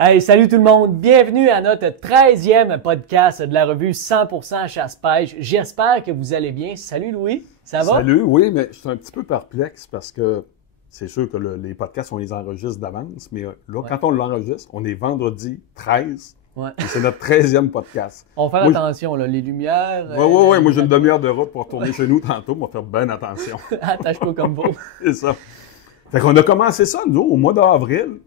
Hey, salut tout le monde! Bienvenue à notre 13e podcast de la revue 100% Chasse-Pêche. J'espère que vous allez bien. Salut Louis, ça va? Salut, oui, mais je suis un petit peu perplexe parce que c'est sûr que les podcasts, on les enregistre d'avance, mais là, quand on l'enregistre, on est vendredi 13 Ouais. et c'est notre 13e podcast. On va faire attention, là, les lumières. Oui, moi j'ai une demi-heure de route pour retourner chez nous tantôt, on va faire bien attention. Attache-toi comme vous. C'est ça. Fait qu'on a commencé ça, nous, au mois d'avril.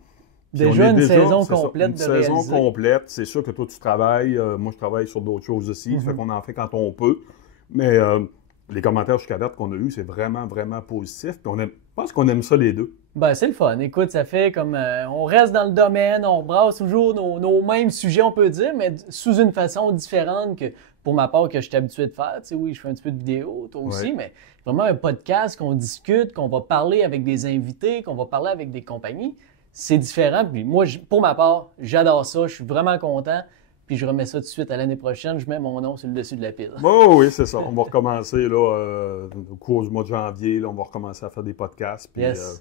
Déjà une saison complète une de saison réaliser. complète. C'est sûr que toi, tu travailles. Moi, je travaille sur d'autres choses aussi. Ça fait qu'on en fait quand on peut. Mais les commentaires jusqu'à date qu'on a eus, c'est vraiment, vraiment positif. Puis je pense qu'on aime ça les deux. Ben, c'est le fun. Écoute, ça fait comme... on reste dans le domaine, on brasse toujours nos mêmes sujets, on peut dire, mais sous une façon différente que, pour ma part, que je suis habitué de faire. Tu sais, oui, je fais un petit peu de vidéo, toi aussi, Ouais. mais vraiment un podcast qu'on discute, qu'on va parler avec des invités, qu'on va parler avec des compagnies. C'est différent. Puis moi, pour ma part, j'adore ça. Je suis vraiment content. Puis je remets ça tout de suite à l'année prochaine. Je mets mon nom sur le dessus de la pile. Oh oui, c'est ça. On va recommencer là, au cours du mois de janvier. Là, on va recommencer à faire des podcasts. Puis, Yes.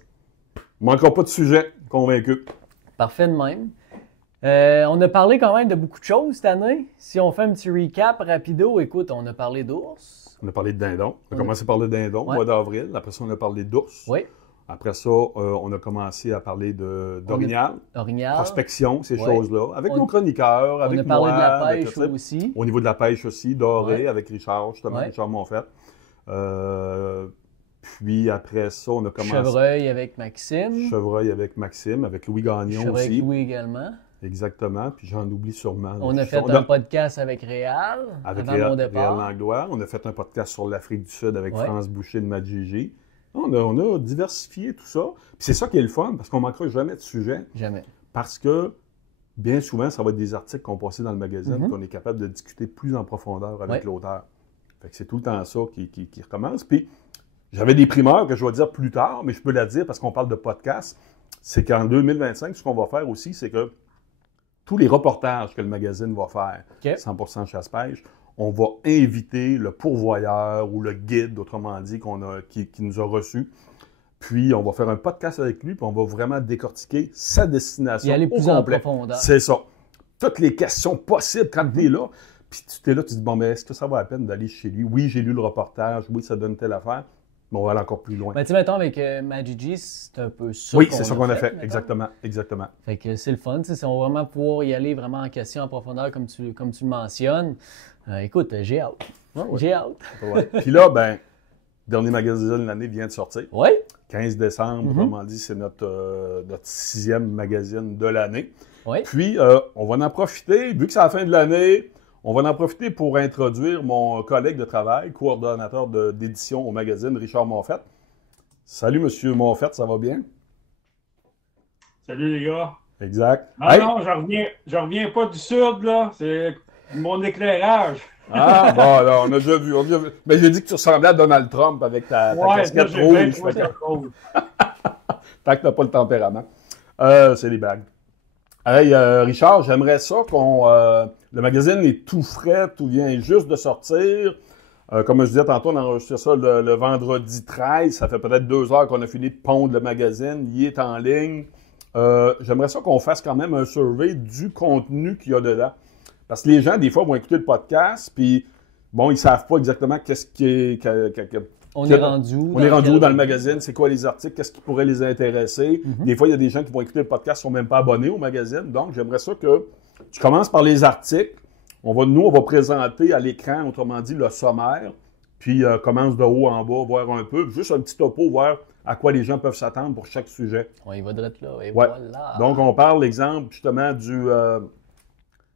on manquera pas de sujet, convaincu. Parfait de même. On a parlé quand même de beaucoup de choses cette année. Si on fait un petit recap rapido, écoute, on a parlé d'ours. On a parlé de dindon. On a commencé par le dindon au mois d'avril. Après ça, on a parlé d'ours. Oui. Après ça, on a commencé à parler d'orignal. Orignal. Prospection, ces Ouais. choses-là. Avec nos chroniqueurs, avec On a parlé moi, de la avec, pêche tu sais, aussi. au niveau de la pêche aussi, doré, Ouais. avec Richard, justement, Ouais. Richard Monfette. Puis après ça, on a commencé... Chevreuil avec Maxime. Chevreuil avec Maxime, avec Louis Gagnon Chevreuil aussi. avec Louis également. Exactement, puis j'en oublie sûrement. On a fait un podcast avec Réal avec avant mon Réal départ. Langlois. On a fait un podcast sur l'Afrique du Sud avec Ouais. France Boucher de Magigi. On a diversifié tout ça. Puis c'est ça qui est le fun, parce qu'on ne manquera jamais de sujet. Jamais. Parce que bien souvent, ça va être des articles qu'on passait dans le magazine, Mhm. puis on est capable de discuter plus en profondeur avec Ouais. l'auteur. Fait que c'est tout le temps ça qui recommence. Puis j'avais des primeurs que je vais dire plus tard, mais je peux la dire parce qu'on parle de podcast. C'est qu'en 2025, ce qu'on va faire aussi, c'est que tous les reportages que le magazine va faire, OK. 100% chasse-pêche, on va inviter le pourvoyeur ou le guide, autrement dit, qui nous a reçus. Puis, on va faire un podcast avec lui, puis on va vraiment décortiquer sa destination Y aller au plus en complet. profondeur. C'est ça. Toutes les questions possibles quand tu es là. Puis, tu es là, tu te dis, bon, mais est-ce que ça vaut la peine d'aller chez lui? Oui, j'ai lu le reportage. Oui, ça donne telle affaire. Mais on va aller encore plus loin. Ben, tu sais, mettons, avec Magigi, c'est un peu ça Oui, qu'on c'est ça qu'on a fait. mettons. Exactement. Exactement. Fait que c'est le fun, tu sais, on va vraiment pouvoir y aller vraiment en question en profondeur comme tu le mentionnes. Écoute, j'ai hâte. Ouais. J'ai hâte. Ouais. Puis là, ben, dernier magazine de l'année vient de sortir. Oui? 15 décembre, autrement dit, c'est notre 6e magazine de l'année. Oui. Puis, on va en profiter, vu que c'est la fin de l'année, on va en profiter pour introduire mon collègue de travail, coordonnateur d'édition au magazine, Richard Monfette. Salut, Monsieur Monfette, ça va bien? Salut les gars. Exact. Non, non, je reviens pas du sud, là. C'est mon éclairage. Ah, bon, là, on a déjà vu. Mais j'ai dit que tu ressemblais à Donald Trump avec ta casquette j'ai plein de rouge. choses. Tant que t'as pas le tempérament. C'est des blagues. Hey, Richard, j'aimerais ça le magazine est tout frais, tout vient juste de sortir. Comme je disais tantôt, on a enregistré ça le vendredi 13. Ça fait peut-être 2 heures qu'on a fini de pondre le magazine. Il est en ligne. J'aimerais ça qu'on fasse quand même un survey du contenu qu'il y a dedans. Parce que les gens, des fois, vont écouter le podcast, puis bon, ils savent pas exactement qu'est-ce qui est... On est rendu où? On est rendu où dans le magazine? C'est quoi les articles? Qu'est-ce qui pourrait les intéresser? Des fois, il y a des gens qui vont écouter le podcast qui ne sont même pas abonnés au magazine. Donc, j'aimerais ça que tu commences par les articles. On va présenter à l'écran, autrement dit, le sommaire. Puis, commence de haut en bas, voir un peu. Juste un petit topo, voir à quoi les gens peuvent s'attendre pour chaque sujet. On y va direct là. Et Ouais. voilà. Donc, on parle, exemple, justement, du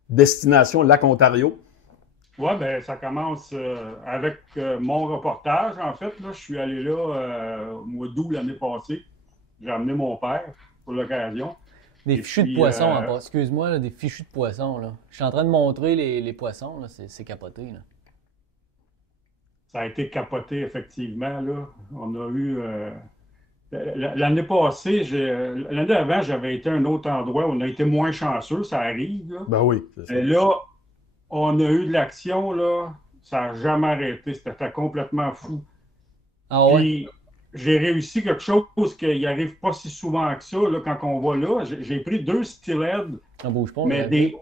destination Lac-Ontario. Oui, ben ça commence avec mon reportage. En fait, là, je suis allé là au mois d'août l'année passée. J'ai amené mon père pour l'occasion. Des Et fichus puis, de poissons en bas. Excuse-moi, là, des fichus de poissons. Là. Je suis en train de montrer les poissons. Là. C'est capoté. Là. Ça a été capoté, effectivement. Là. On a eu... l'année passée, l'année avant, j'avais été à un autre endroit où on a été moins chanceux. Ça arrive, là. Ben oui, c'est ça. Et là, on a eu de l'action, là. Ça n'a jamais arrêté. C'était complètement fou. Ah ouais? Puis, j'ai réussi quelque chose qui n'arrive pas si souvent que ça, là, quand on va là. J'ai pris 2 steelheads, Ça bouge pas, mais des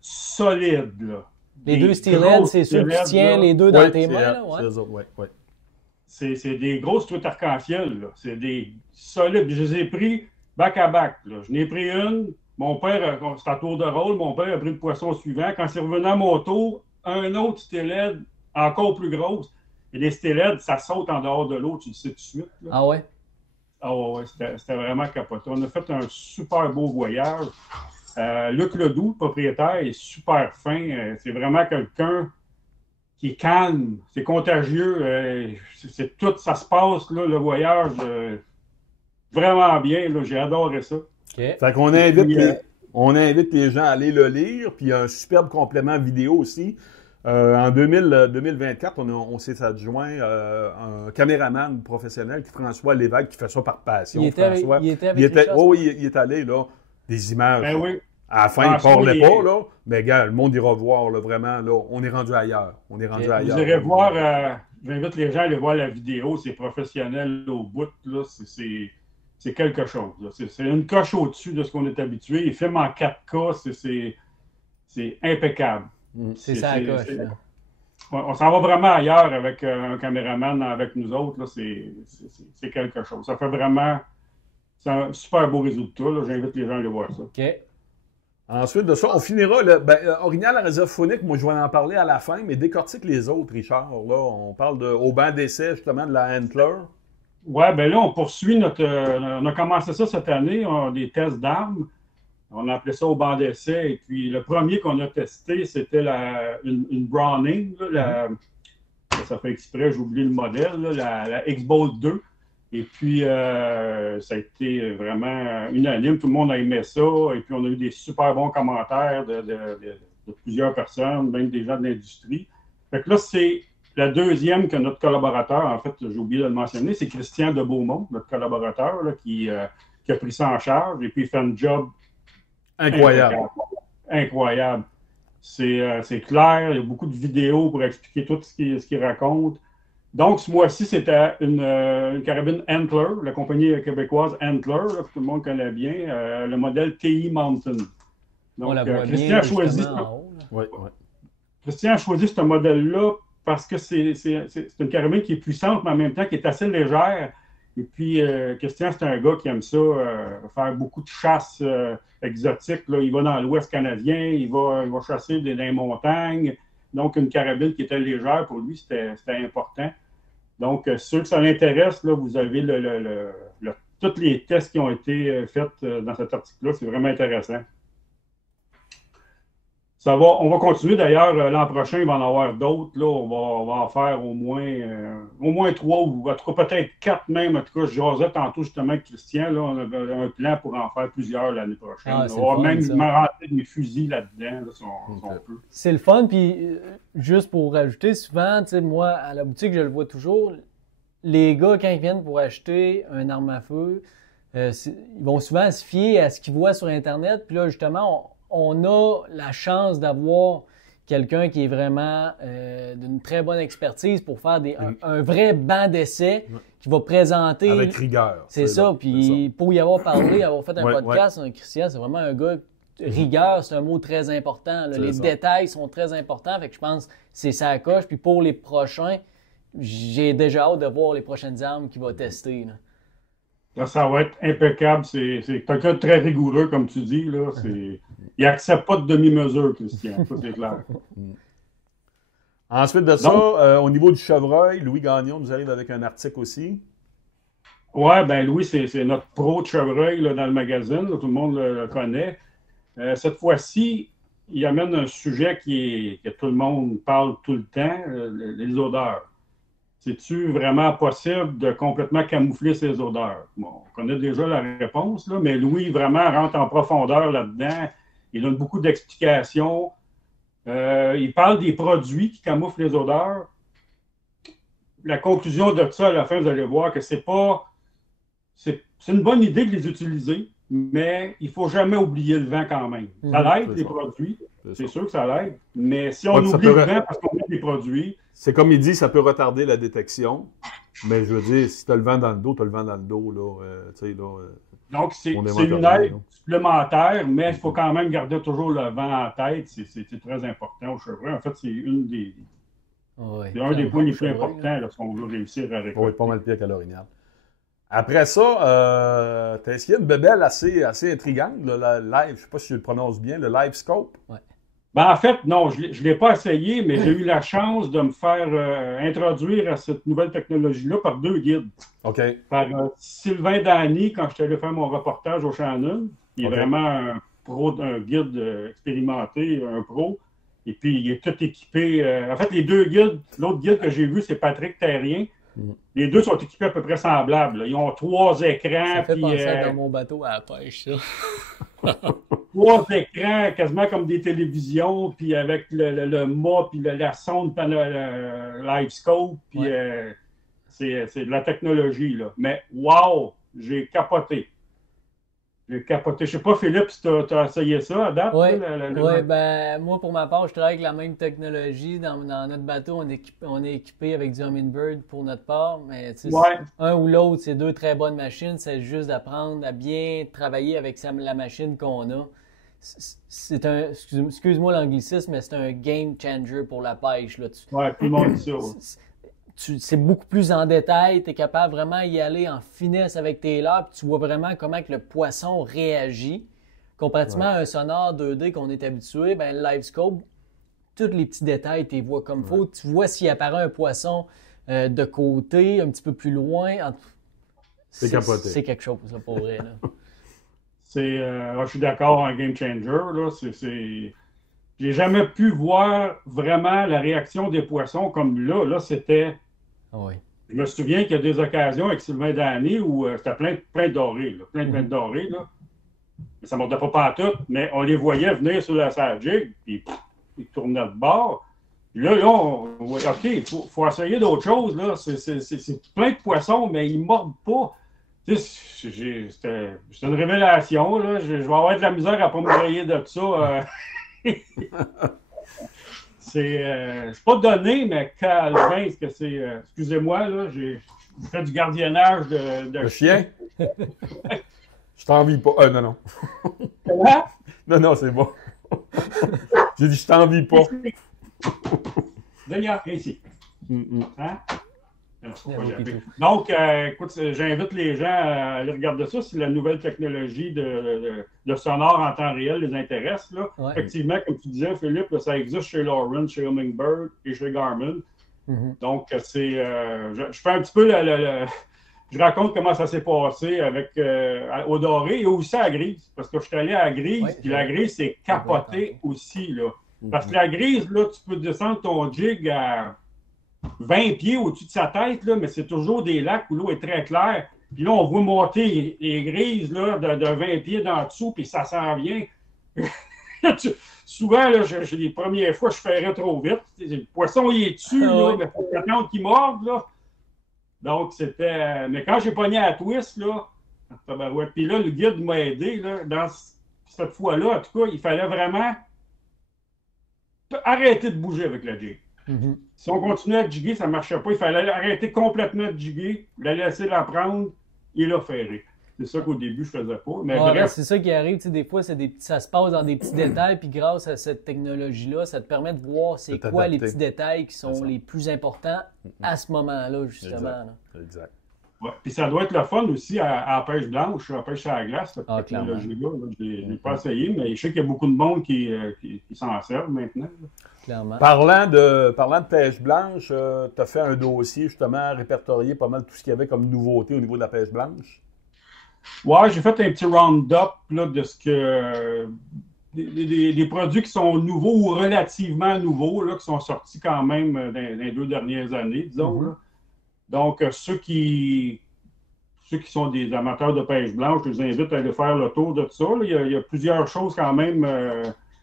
solides, là. Les 2 steelheads, c'est ceux que tu tiens les deux dans tes mains, là? C'est ça, oui. C'est des grosses truites arc-en-ciel, là. C'est des solides. Je les ai pris back à back, là. Je n'ai pris une. Mon père, c'était à tour de rôle, mon père a pris le poisson suivant. Quand c'est revenu à mon tour, un autre steelhead encore plus grosse. Et les steelheads, ça saute en dehors de l'eau, tu le sais tout de suite, là. Ah ouais? Ah ouais, c'était vraiment capoté. On a fait un super beau voyage. Luc Ledoux, le propriétaire, est super fin. C'est vraiment quelqu'un qui est calme, c'est contagieux. C'est tout, ça se passe, là, le voyage, vraiment bien. J'ai adoré ça. Okay. Fait qu'on invite les gens à aller le lire, puis il y a un superbe complément vidéo aussi. En 2024, on s'est adjoint un caméraman professionnel, François Lévesque, qui fait ça par passion. Il était avec oui, il est allé, là, des images. Ben oui. À la fin, il ne parlait pas, là, mais gars, le monde ira voir, là, vraiment, là, on est rendu ailleurs. On est rendu ailleurs. Vous irez voir, j'invite les gens à aller voir la vidéo, c'est professionnel au bout, là, c'est quelque chose. C'est une coche au-dessus de ce qu'on est habitué. Il filme en 4K, c'est impeccable. C'est ça la coche. On s'en va vraiment ailleurs avec un caméraman avec nous autres. C'est quelque chose. Ça fait vraiment... C'est un super beau résultat. J'invite les gens à aller voir ça. OK. Ensuite de ça, on finira. Orignal à réserve faunique, moi je vais en parler à la fin, mais décortique les autres, Richard. Là, on parle au banc d'essai, justement, de la Antler. Oui, bien là, on poursuit on a commencé ça cette année, on a des tests d'armes. On a appelé ça au banc d'essai. Et puis, le premier qu'on a testé, c'était une Browning. Ça fait exprès, j'ai oublié le modèle, la X-Bolt 2. Et puis, ça a été vraiment unanime. Tout le monde a aimé ça. Et puis, on a eu des super bons commentaires de plusieurs personnes, même des gens de l'industrie. Fait que là, c'est la deuxième que notre collaborateur, en fait, j'ai oublié de le mentionner, c'est Christian de Beaumont, notre collaborateur, là, qui a pris ça en charge. Et puis, il fait un job incroyable. C'est clair, il y a beaucoup de vidéos pour expliquer tout ce qu'il raconte. Donc, ce mois-ci, c'était une carabine Antler, la compagnie québécoise Antler, là, que tout le monde connaît bien, le modèle TI Mountain. Donc, Christian a choisi ce modèle-là parce que c'est une carabine qui est puissante, mais en même temps qui est assez légère. Et puis, Christian, c'est un gars qui aime ça, faire beaucoup de chasse exotique. Là. Il va dans l'Ouest canadien, il va chasser dans les montagnes. Donc, une carabine qui était légère, pour lui, c'était important. Donc, ceux que ça l'intéresse, là, vous avez tous les tests qui ont été faits dans cet article-là. C'est vraiment intéressant. On va continuer d'ailleurs l'an prochain, il va en avoir d'autres. Là, on va en faire au moins 3 ou en tout cas peut-être 4 même. En tout cas, je jasais tantôt justement avec Christian. Là, on avait un plan pour en faire plusieurs l'année prochaine. On va même rentrer des fusils là-dedans, là, si on peut. C'est le fun. Puis juste pour rajouter, souvent, moi, à la boutique, je le vois toujours, les gars, quand ils viennent pour acheter une arme à feu, ils vont souvent se fier à ce qu'ils voient sur Internet. Puis là, justement, on a la chance d'avoir quelqu'un qui est vraiment d'une très bonne expertise pour faire un vrai banc d'essai qui va présenter... Avec rigueur. C'est ça. Puis pour y avoir parlé, avoir fait un podcast, Christian, c'est vraiment un gars... Rigueur, c'est un mot très important. Les détails sont très importants. Fait que je pense que c'est ça coche. Puis pour les prochains, j'ai déjà hâte de voir les prochaines armes qu'il va tester. Là, ça va être impeccable. C'est quelqu'un de très rigoureux, comme tu dis. Là. Il n'accepte pas de demi-mesure, Christian. Ça, c'est clair. Ensuite de ça, au niveau du chevreuil, Louis Gagnon nous arrive avec un article aussi. Oui, bien Louis, c'est notre pro de chevreuil là, dans le magazine. Là, tout le monde le connaît. Cette fois-ci, il amène un sujet que tout le monde parle tout le temps, les odeurs. C'est-tu vraiment possible de complètement camoufler ces odeurs? Bon, on connaît déjà la réponse, là, mais Louis vraiment rentre en profondeur là-dedans. Il donne beaucoup d'explications. Il parle des produits qui camouflent les odeurs. La conclusion de ça, à la fin, vous allez voir que c'est une bonne idée de les utiliser, mais il ne faut jamais oublier le vent quand même. Ça l'aide, les produits. C'est sûr que ça l'aide. Mais si on oublie le vent parce qu'on met des produits... C'est comme il dit, ça peut retarder la détection. Mais je veux dire, si tu as le vent dans le dos, tu as le vent dans le dos. Là, tu sais, là, Donc, c'est on une invente rien, aide là. supplémentaire, mais il faut quand même garder toujours le vent en tête. C'est très important au chevreuil. En fait, c'est Oui, un des clairement, points les au plus chevreuil, là. importants lorsqu'on veut réussir à Oui, récolter. pas mal pire qu'à l'orignal. Après ça, tu as essayé une bébelle assez intrigante, le live, je ne sais pas si je le prononce bien, le Live Scope. Ouais. Ben, en fait, non, je ne l'ai pas essayé, mais j'ai eu la chance de me faire introduire à cette nouvelle technologie-là par 2 guides. OK. Par Sylvain Dany, quand je suis allé faire mon reportage au Shannon, qui est OK. vraiment un guide expérimenté, un pro. Et puis, il est tout équipé. En fait, les 2 guides, l'autre guide que j'ai vu, c'est Patrick Terrien. Les 2 sont équipés à peu près semblables, là. Ils ont 3 écrans. Ça fait puis, penser à dans mon bateau à la pêche, ça. 3 écrans quasiment comme des télévisions, puis avec le mât, puis la sonde Live Scope, puis Ouais. c'est de la technologie, là. Mais wow, j'ai capoté. J'ai capoté. Je sais pas, Philippe, si tu as essayé ça à date? Oui, Là, ouais, ben, moi, pour ma part, je travaille avec la même technologie. Dans notre bateau, on est équipé avec du Humminbird pour notre part. Mais tu sais, Ouais. un ou l'autre, c'est 2 très bonnes machines. C'est juste d'apprendre à bien travailler avec la machine qu'on a. C'est un, excuse-moi l'anglicisme, mais c'est un game changer pour la pêche, là. Ouais, tout le monde dit ça. Ouais. C'est beaucoup plus en détail, tu es capable vraiment d'y aller en finesse avec tes leurres, puis tu vois vraiment comment que le poisson réagit. Comparativement à un sonar 2D qu'on est habitué, ben, le LiveScope, tous les petits détails, tu les vois comme il faut. Tu vois s'il apparaît un poisson de côté, un petit peu plus loin. C'est capoté. C'est quelque chose, là, pour vrai. Là. Je suis d'accord, un game changer. Là, j'ai jamais pu voir vraiment la réaction des poissons comme là. Là, c'était. Oui. Je me souviens qu'il y a des occasions avec Sylvain Dany où c'était plein de dorés, là, plein de dorés. Là. Mais ça ne mordait pas pantoute, mais on les voyait venir sur la jig, puis ils tournaient de bord. Puis là, OK, il faut essayer d'autres choses. Là. C'est plein de poissons, mais ils ne mordent pas. C'était une révélation. Là. Je vais avoir de la misère à ne pas me griller de ça. C'est pas donné, mais Calvin, est-ce que c'est. Excusez-moi, là, j'ai fait du gardiennage de chien. Je t'envie pas. Non, non. Comment? Non, c'est bon. J'ai dit, je t'envie pas. Viens ici. Hein? Donc, écoute, j'invite les gens à aller regarder ça si la nouvelle technologie de sonore en temps réel les intéresse. Là. Ouais. Effectivement, comme tu disais, Philippe, là, ça existe chez Lawrence, chez Humminbird et chez Garmin. Donc, je fais un petit peu je raconte comment ça s'est passé avec au doré et aussi à la grise. Parce que je suis allé à la grise, puis la grise, c'est capoté aussi. Là. Parce que la grise, là, tu peux descendre ton jig à 20 pieds au-dessus de sa tête, là, mais c'est toujours des lacs où l'eau est très claire. Puis là, on voit monter les grises là, de 20 pieds d'en dessous, puis ça s'en vient. Souvent, là, les premières fois, je ferais trop vite. Le poisson, il est dessus, là, mais il faut attendre qu'il morde. Là. Donc, c'était. Mais quand j'ai pogné à la twist, là, puis là, le guide m'a aidé. Là, dans cette fois-là, en tout cas, il fallait vraiment arrêter de bouger avec la jig. Si on continuait à jiguer, ça ne marchait pas. Il fallait arrêter complètement de jiguer, la laisser la prendre et la ferrer. C'est ça qu'au début, je ne faisais pas. Mais bref. C'est ça qui arrive. Tu sais, des fois, ça se passe dans des petits détails. Puis grâce à cette technologie-là, ça te permet de voir c'est quoi les petits détails qui sont les plus importants à ce moment-là, justement. Exact. Ouais. Puis ça doit être le fun aussi à pêche blanche, à pêche à la glace, cette technologie-là. Je ne l'ai pas essayé, mais je sais qu'il y a beaucoup de monde qui s'en servent maintenant. Clairement. Parlant de pêche blanche, tu as fait un dossier justement répertorié pas mal tout ce qu'il y avait comme nouveauté au niveau de la pêche blanche. Ouais, j'ai fait un petit round-up là, de ce que des produits qui sont nouveaux ou relativement nouveaux, là, qui sont sortis quand même dans les 2 dernières années, disons. Là. Donc, ceux qui sont des amateurs de pêche blanche, je les invite à aller faire le tour de tout ça. Là. Il y a plusieurs choses quand même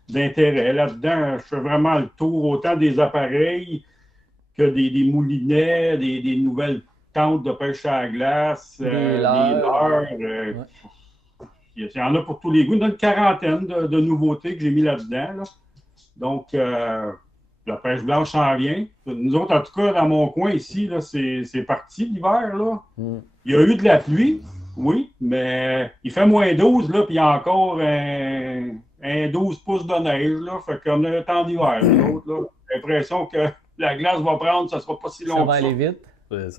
d'intérêt. Là-dedans, je fais vraiment le tour autant des appareils que des moulinets, des nouvelles tentes de pêche à la glace, des leurres. Il y en a pour tous les goûts. Il y en a une quarantaine de nouveautés que j'ai mis là-dedans. Là. Donc, La pêche blanche s'en vient. Nous autres, en tout cas, dans mon coin ici, là, c'est parti l'hiver. Là. Il y a eu de la pluie, oui, mais il fait -12, là, puis il y a encore un 12 pouces de neige. Là, fait qu'on a le temps d'hiver. J'ai l'impression que la glace va prendre, ça ne sera pas si long Ça va que ça. aller vite.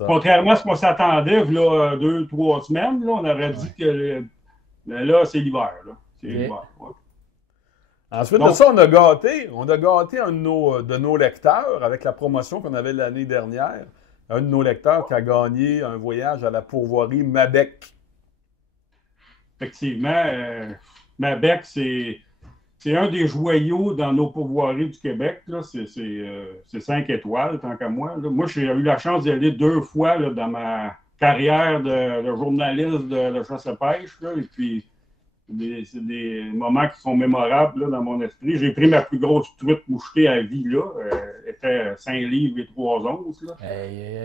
Contrairement à ce qu'on s'attendait, là, 2-3 semaines, là, on aurait dit que là, c'est l'hiver. C'est l'hiver, ouais. Ensuite de ça, on a gâté un de nos lecteurs avec la promotion qu'on avait l'année dernière. Un de nos lecteurs qui a gagné un voyage à la pourvoirie Mabec. Effectivement, Mabec, c'est un des joyaux dans nos pourvoiries du Québec. C'est 5 étoiles, tant qu'à moi. Là. Moi, j'ai eu la chance d'y aller 2 fois là, dans ma carrière de journaliste de chasse-pêche. Et puis, c'est des moments qui sont mémorables là, dans mon esprit. J'ai pris ma plus grosse truite mouchetée à vie. Elle était 5 livres et 3 onces. Là.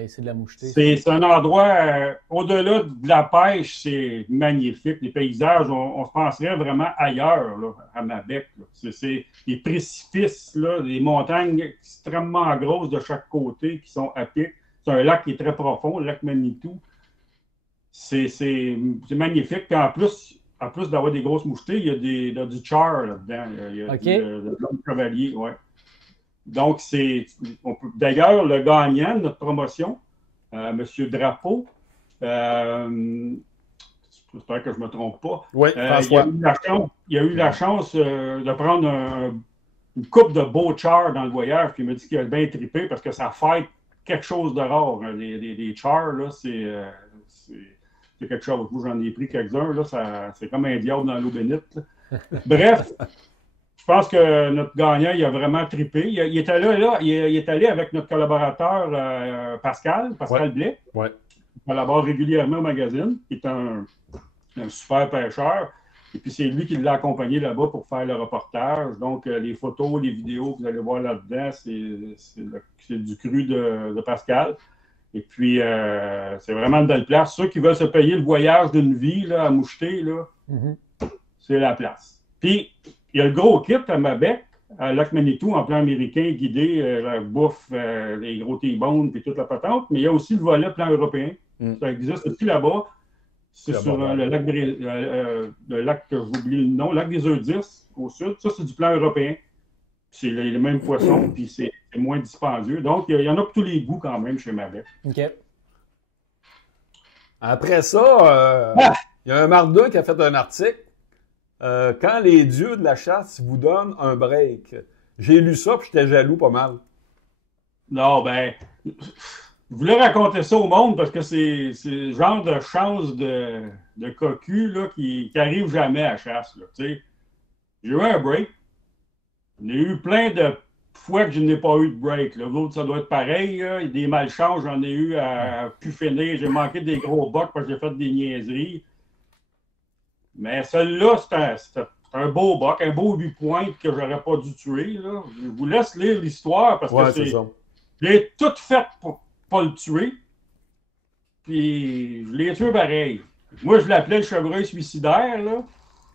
C'est de la mouchetée. C'est un endroit, au-delà de la pêche, c'est magnifique. Les paysages, on se penserait vraiment ailleurs, là, à Mabec. C'est des précipices, là, des montagnes extrêmement grosses de chaque côté qui sont à pic. C'est un lac qui est très profond, le lac Manitou. C'est magnifique. Puis en plus d'avoir des grosses mouchetées, il y a du char là-dedans. Il y a de l'homme cavalier, ouais. Donc, d'ailleurs, le gagnant de notre promotion, M. Drapeau, j'espère que je ne me trompe pas, oui, François. Il a eu la chance de prendre une coupe de beaux chars dans le voyage, puis il m'a dit qu'il a bien trippé parce que ça fait quelque chose de rare. Les chars, là, c'est quelque chose. Moi, j'en ai pris quelques-uns, là, c'est comme un diable dans l'eau bénite. Bref, je pense que notre gagnant, il a vraiment trippé. Il est allé avec notre collaborateur Pascal Blais. Ouais. Il collabore régulièrement au magazine. Il est un super pêcheur. Et puis, c'est lui qui l'a accompagné là-bas pour faire le reportage. Donc, les photos, les vidéos que vous allez voir là-dedans, c'est du cru de Pascal. Et puis, c'est vraiment une belle place. Ceux qui veulent se payer le voyage d'une vie là, à moucheter, là, c'est la place. Puis, il y a le gros kit à Mabec, à Lac Manitou, en plan américain, guidé, la bouffe, les gros T-bones, puis toute la patente. Mais il y a aussi le volet plan européen. Ça existe aussi là-bas. C'est sur le lac que j'oublie le nom, lac des Eudis, au sud. Ça, c'est du plan européen. C'est les mêmes poissons, puis c'est moins dispendieux. Donc, il y en a pour tous les goûts quand même chez Mabec. OK. Après ça, il y a un Mardin qui a fait un article. Quand les dieux de la chasse vous donnent un break. J'ai lu ça, puis j'étais jaloux pas mal. Non, ben, je voulais raconter ça au monde parce que c'est le genre de chance de cocu là, qui arrive jamais à la chasse. J'ai eu un break. Il y a eu plein de fois que je n'ai pas eu de break. L'autre, ça doit être pareil. Là. Des malchances, j'en ai eu à pu finir. J'ai manqué des gros bocs parce que j'ai fait des niaiseries. Mais celui-là, c'était un beau boc, un beau 8 pointes que j'aurais pas dû tuer. Là. Je vous laisse lire l'histoire parce que c'est ça. Je l'ai tout fait pour pas le tuer. Puis je l'ai tué pareil. Moi, je l'appelais le chevreuil suicidaire. Là.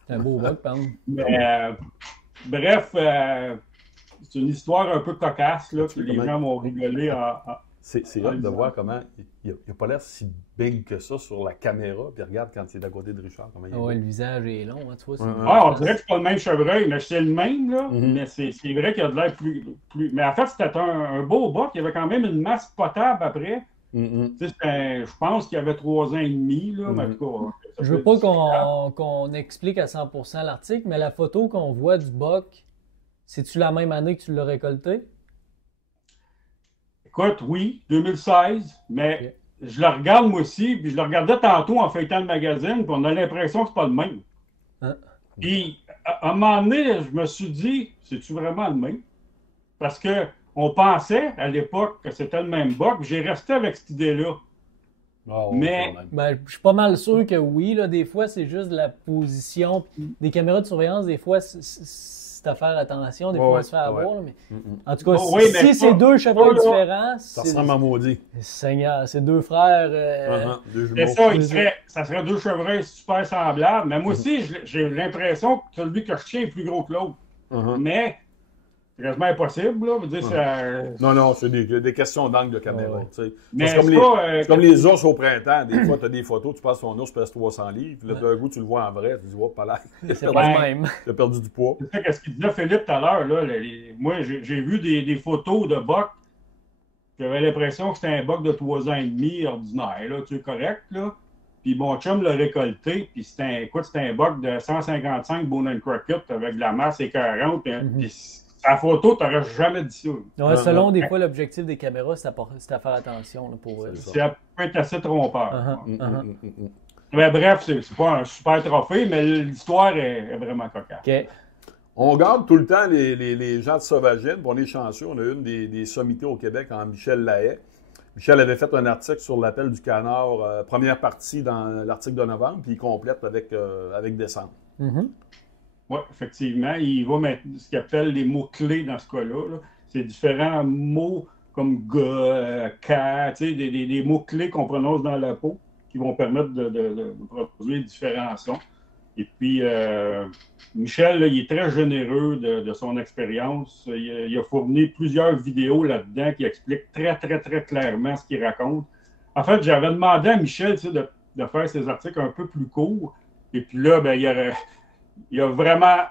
C'est un beau boc, pardon. Mais bref, c'est une histoire un peu cocasse là, que les gens m'ont rigolé C'est hot de voir comment il n'a pas l'air si big que ça sur la caméra. Puis regarde quand c'est à côté de Richard. Comment il est le visage est long, hein, tu vois. On dirait que c'est pas le même chevreuil, mais c'est le même, là. Mais c'est vrai qu'il a de l'air plus. Mais en fait, c'était un beau boc. Il y avait quand même une masse potable après. Je pense qu'il y avait 3 ans et demi, là. Mais en tout cas, je veux pas qu'on explique à 100% l'article, mais la photo qu'on voit du boc, c'est-tu la même année que tu l'as récolté? Écoute, oui, 2016, mais je le regarde moi aussi, puis je le regardais tantôt en feuilletant le magazine, puis on a l'impression que c'est pas le même. Puis, à un moment donné, je me suis dit, c'est-tu vraiment le même? Parce qu'on pensait à l'époque que c'était le même boc, j'ai resté avec cette idée-là. Mais je suis pas mal sûr que oui, là, des fois, c'est juste la position des caméras de surveillance, des fois, c'est à faire attention, des fois, on se fait avoir. Là, mais... En tout cas, si c'est 2 chevreuils différents... Ça ressemble à maudit. Seigneur, c'est 2 frères... c'est ça, ça serait 2 chevreuils super semblables. Mais moi aussi, j'ai l'impression que celui que je tiens est plus gros que l'autre. Mais C'est quasiment impossible, là. Je veux dire, Non, c'est des questions d'angle de caméra. Ouais. Tu sais. Mais C'est comme les ours au printemps. Des fois, tu as des photos, tu penses que ton ours pèse 300 livres. Puis là, d'un coup, tu le vois en vrai. Tu dis, oh, pas là. C'est pas le même. Tu as perdu du poids. C'est ça, ce qu'il disait Philippe tout à l'heure, là. Moi, j'ai vu des photos de bocs. J'avais l'impression que c'était un boc de 3 ans et demi ordinaire, là. Tu es correct, là. Puis mon chum l'a récolté, puis c'était un boc de 155 Bone Crockett avec de la masse écœurante. Puis la photo, tu n'aurais jamais dit ça. Ouais, selon des fois l'objectif des caméras, c'est à faire attention là, pour eux. Ça peut être assez trompeur. Uh-huh. Mais bref, c'est pas un super trophée, mais l'histoire est vraiment cocasse. OK. On garde tout le temps les gens de Sauvagine. On est chanceux. On a une des sommités au Québec en Michel Lahaye. Michel avait fait un article sur l'appel du canard, première partie dans l'article de novembre, puis il complète avec décembre. Oui, effectivement. Il va mettre ce qu'il appelle les mots-clés dans ce cas-là. Là. C'est différents mots comme gars, cas, des mots-clés qu'on prononce dans la peau qui vont permettre de produire différents sons. Et puis, Michel, là, il est très généreux de son expérience. Il a fourni plusieurs vidéos là-dedans qui expliquent très, très, très clairement ce qu'il raconte. En fait, j'avais demandé à Michel de faire ses articles un peu plus courts. Et puis là, ben, il a vraiment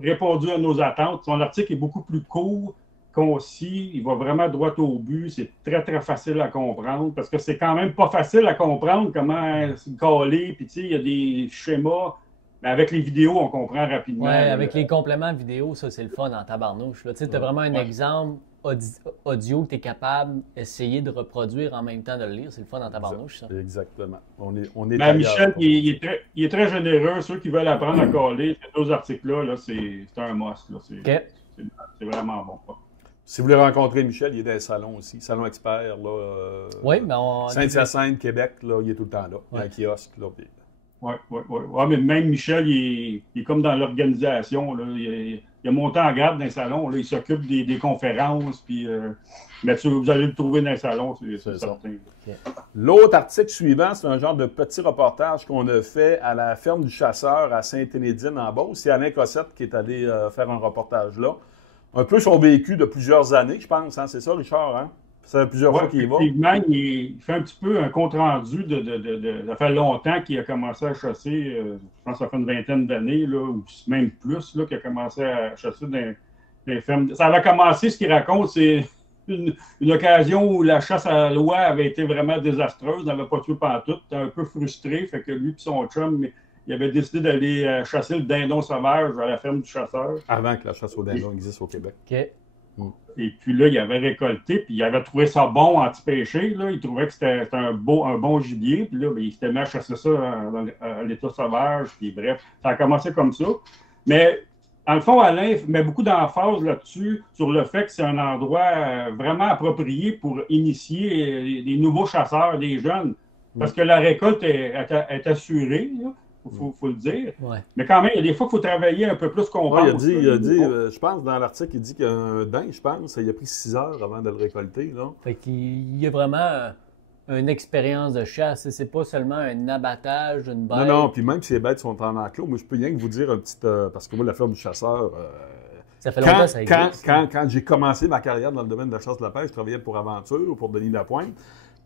répondu à nos attentes. Son article est beaucoup plus court, concis. Il va vraiment droit au but. C'est très, très facile à comprendre parce que c'est quand même pas facile à comprendre comment se coller. Puis, tu sais, il y a des schémas. Mais avec les vidéos, on comprend rapidement. Oui, avec les compléments vidéo, ça, c'est le fun en tabarnouche. Tu as vraiment un exemple audio que tu es capable d'essayer de reproduire en même temps de le lire. C'est le fun en tabarnouche, ça. Exactement. On est mais Michel, il est très généreux. Ceux qui veulent apprendre à coller, ces deux articles-là, là, c'est un must. Là. C'est vraiment bon. Quoi. Si vous voulez rencontrer Michel, il est dans les salons aussi. Salon expert, là. Oui, mais Saint-Hyacinthe, Québec, là, il est tout le temps là. Il y a un kiosque, là. Oui. Mais même Michel, il est comme dans l'organisation. Il a monté en garde dans les salons. Là, il s'occupe des conférences. Puis, mais vous allez le trouver dans les salons, c'est certain. Okay. L'autre article suivant, c'est un genre de petit reportage qu'on a fait à la ferme du chasseur à Sainte-Énédine en Beauce. C'est Alain Cossette qui est allé faire un reportage là. Un peu son vécu de plusieurs années, je pense. Hein? C'est ça, Richard? Hein? Ça fait plusieurs fois qu'il y va. Effectivement, il fait un petit peu un compte-rendu ça fait longtemps qu'il a commencé à chasser. Je pense que ça fait une vingtaine d'années, ou même plus, qu'il a commencé à chasser dans les fermes. Ça avait commencé, ce qu'il raconte, c'est une occasion où la chasse à la loi avait été vraiment désastreuse. Il n'avait pas tué pantoute. Il était un peu frustré. Fait que lui et son chum, il avait décidé d'aller chasser le dindon sauvage à la ferme du chasseur. Avant que la chasse au dindon existe au Québec. OK. Et puis là, il avait récolté, puis il avait trouvé ça bon anti-pêcher. Il trouvait que c'était un bon gibier. Puis là, il s'était mis à chasser ça à l'état sauvage. Puis bref, ça a commencé comme ça. Mais en le fond, Alain met beaucoup d'emphase là-dessus, sur le fait que c'est un endroit vraiment approprié pour initier les nouveaux chasseurs, les jeunes. Parce que la récolte est assurée. Il faut le dire. Ouais. Mais quand même, il y a des fois qu'il faut travailler un peu plus qu'on pense. Il a dit je pense, dans l'article, il dit qu'un daim, je pense, il a pris 6 heures avant de le récolter. Là. Fait qu'il y a vraiment une expérience de chasse. C'est pas seulement un abattage d'une bête. Non, puis même si les bêtes sont en enclos, moi, je peux rien que vous dire un petit... parce que moi, la ferme du chasseur... ça fait longtemps que ça existe. Quand j'ai commencé ma carrière dans le domaine de la chasse de la pêche, je travaillais pour Aventure ou pour Denis Lapointe.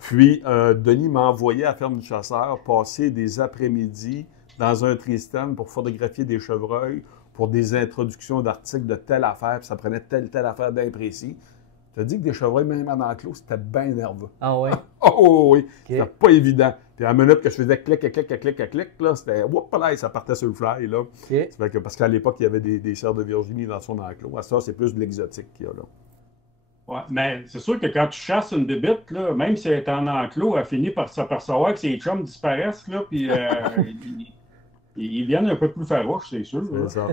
Puis, Denis m'a envoyé à la ferme du chasseur passer des après-midi dans un Tristan pour photographier des chevreuils, pour des introductions d'articles de telle affaire, puis ça prenait telle affaire bien précis. Je te dis que des chevreuils, même en enclos, c'était bien nerveux. Ah ouais? Oh oui! Okay. C'était pas évident. Puis à la minute que je faisais clic, là, c'était ça partait sur le fly, là. Okay. Parce qu'à l'époque, il y avait des cerfs de Virginie dans son enclos. À ça, c'est plus de l'exotique qu'il y a là. Ouais, mais c'est sûr que quand tu chasses une bébite, là, même si elle est en enclos, elle finit par s'apercevoir que ses chums disparaissent, là, puis ils viennent un peu plus farouches, c'est sûr. C'est ça.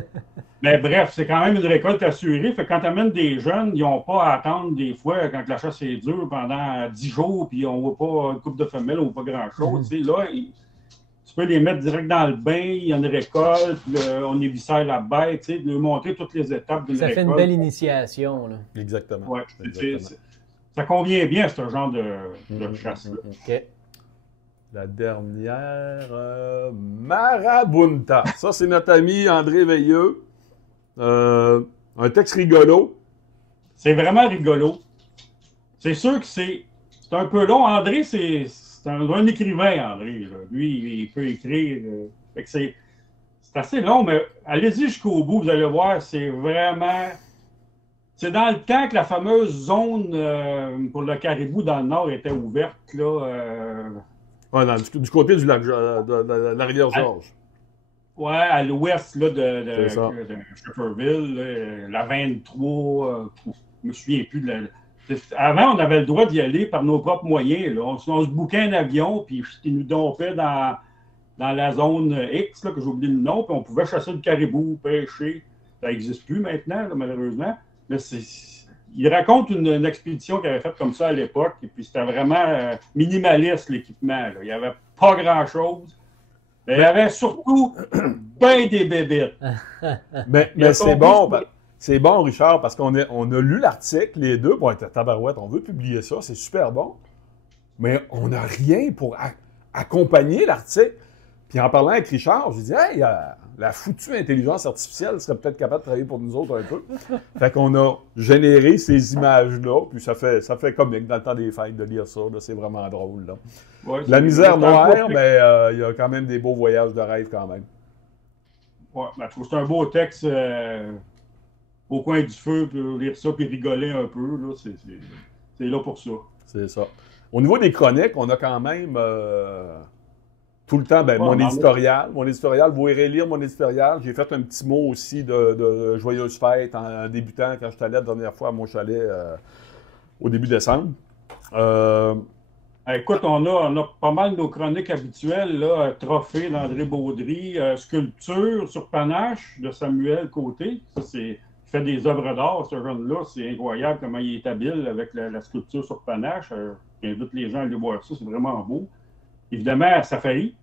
Mais bref, c'est quand même une récolte assurée. Fait que quand tu amènes des jeunes, ils n'ont pas à attendre des fois, quand la chasse est dure, pendant 10 jours, puis on ne voit pas une couple de femelles, on ne voit pas grand-chose. Là, tu peux les mettre direct dans le bain, il y a une récolte, on éviscère la bête, de leur montrer toutes les étapes d'une récolte. Ça fait une belle initiation. Là. Exactement. Ouais, ça convient bien à ce genre de chasse-là. OK. La dernière, Marabunta. Ça, c'est notre ami André Veilleux. Un texte rigolo. c'est vraiment rigolo. C'est sûr que c'est un peu long. André, c'est un écrivain, André. Là. Lui, il peut écrire. Fait que c'est assez long, mais allez-y jusqu'au bout, vous allez voir, c'est vraiment. C'est dans le temps que la fameuse zone pour le caribou dans le nord était ouverte. Là, Ouais, du côté du lac, de la rivière Georges. ouais, à l'ouest là, C'est ça. de Shefferville, là, la 23. Je me souviens plus de la. Avant, on avait le droit d'y aller par nos propres moyens. Là. On se bouquait un avion, puis ils nous dompaient dans la zone X, là, que j'ai oublié le nom, puis on pouvait chasser le caribou, pêcher. Ça n'existe plus maintenant, là, malheureusement. Mais il raconte une expédition qu'il avait faite comme ça à l'époque, et puis c'était vraiment minimaliste, l'équipement. Là. Il n'y avait pas grand-chose. Mais il y avait surtout ben des bébites. Mais c'est bon. C'est bon, Richard, parce qu'on a lu l'article, les deux. Bon, tabarouette, on veut publier ça, c'est super bon. Mais on n'a rien pour accompagner l'article. Puis en parlant avec Richard, je lui dis, hey, la foutue intelligence artificielle serait peut-être capable de travailler pour nous autres un peu. Fait qu'on a généré ces images-là, puis ça fait comique dans le temps des fêtes de lire ça. Là, c'est vraiment drôle. Là. Ouais, La misère noire, mais il y a quand même des beaux voyages de rêve quand même. Ouais, ben, je trouve que c'est un beau texte au coin du feu, puis lire ça, puis rigoler un peu. Là, c'est là pour ça. C'est ça. Au niveau des chroniques, on a quand même tout le temps mon éditorial. Mon éditorial, vous irez lire mon éditorial. J'ai fait un petit mot aussi de joyeuses fêtes en débutant quand je suis allé la dernière fois à mon chalet au début décembre. Écoute, on a pas mal de nos chroniques habituelles, là, Trophée d'André Baudry, Sculpture sur Panache de Samuel Côté. Ça, il fait des œuvres d'art, ce jeune-là. C'est incroyable comment il est habile avec la sculpture sur Panache. J'invite les gens à aller voir ça, c'est vraiment beau. Évidemment, Safari.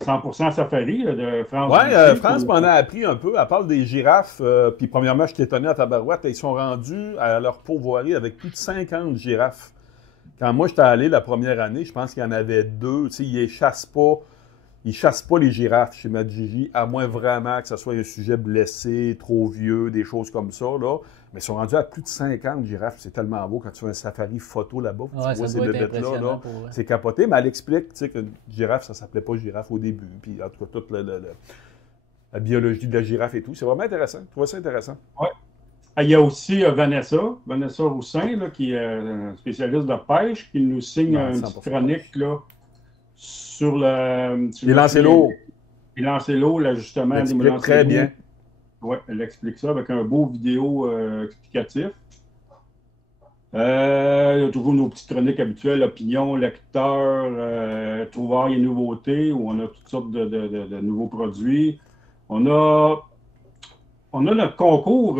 100% Safari de France. Oui, France m'en a appris un peu. Elle parle des girafes. Puis premièrement, je suis étonné à Tabarouette. Ils sont rendus à leur pourvoirie avec plus de 50 girafes. Quand moi, j'étais allé la première année, je pense qu'il y en avait 2. Tu sais, ils chassent pas les girafes chez Madjiji, à moins vraiment que ce soit un sujet blessé, trop vieux, des choses comme ça. Là. Mais ils sont rendus à plus de 50 girafes. C'est tellement beau quand tu fais un safari photo là-bas. Ouais, tu vois ces bébêtes-là. Là. C'est capoté. Mais elle explique tu sais, qu'une girafe, ça s'appelait pas girafe au début. Puis en tout cas, toute la biologie de la girafe et tout. C'est vraiment intéressant. Je trouve ça intéressant. Oui. Il y a aussi Vanessa Roussin, là, qui est spécialiste de pêche, qui nous signe une petite chronique là, sur le... Les Lancelot. Les Lancelot, l'ajustement des Lancelot. Très bien. Oui, elle explique ça avec un beau vidéo explicatif. Il y a toujours nos petites chroniques habituelles, opinion, lecteur, trouvailles et nouveautés, où on a toutes sortes de nouveaux produits. On a notre concours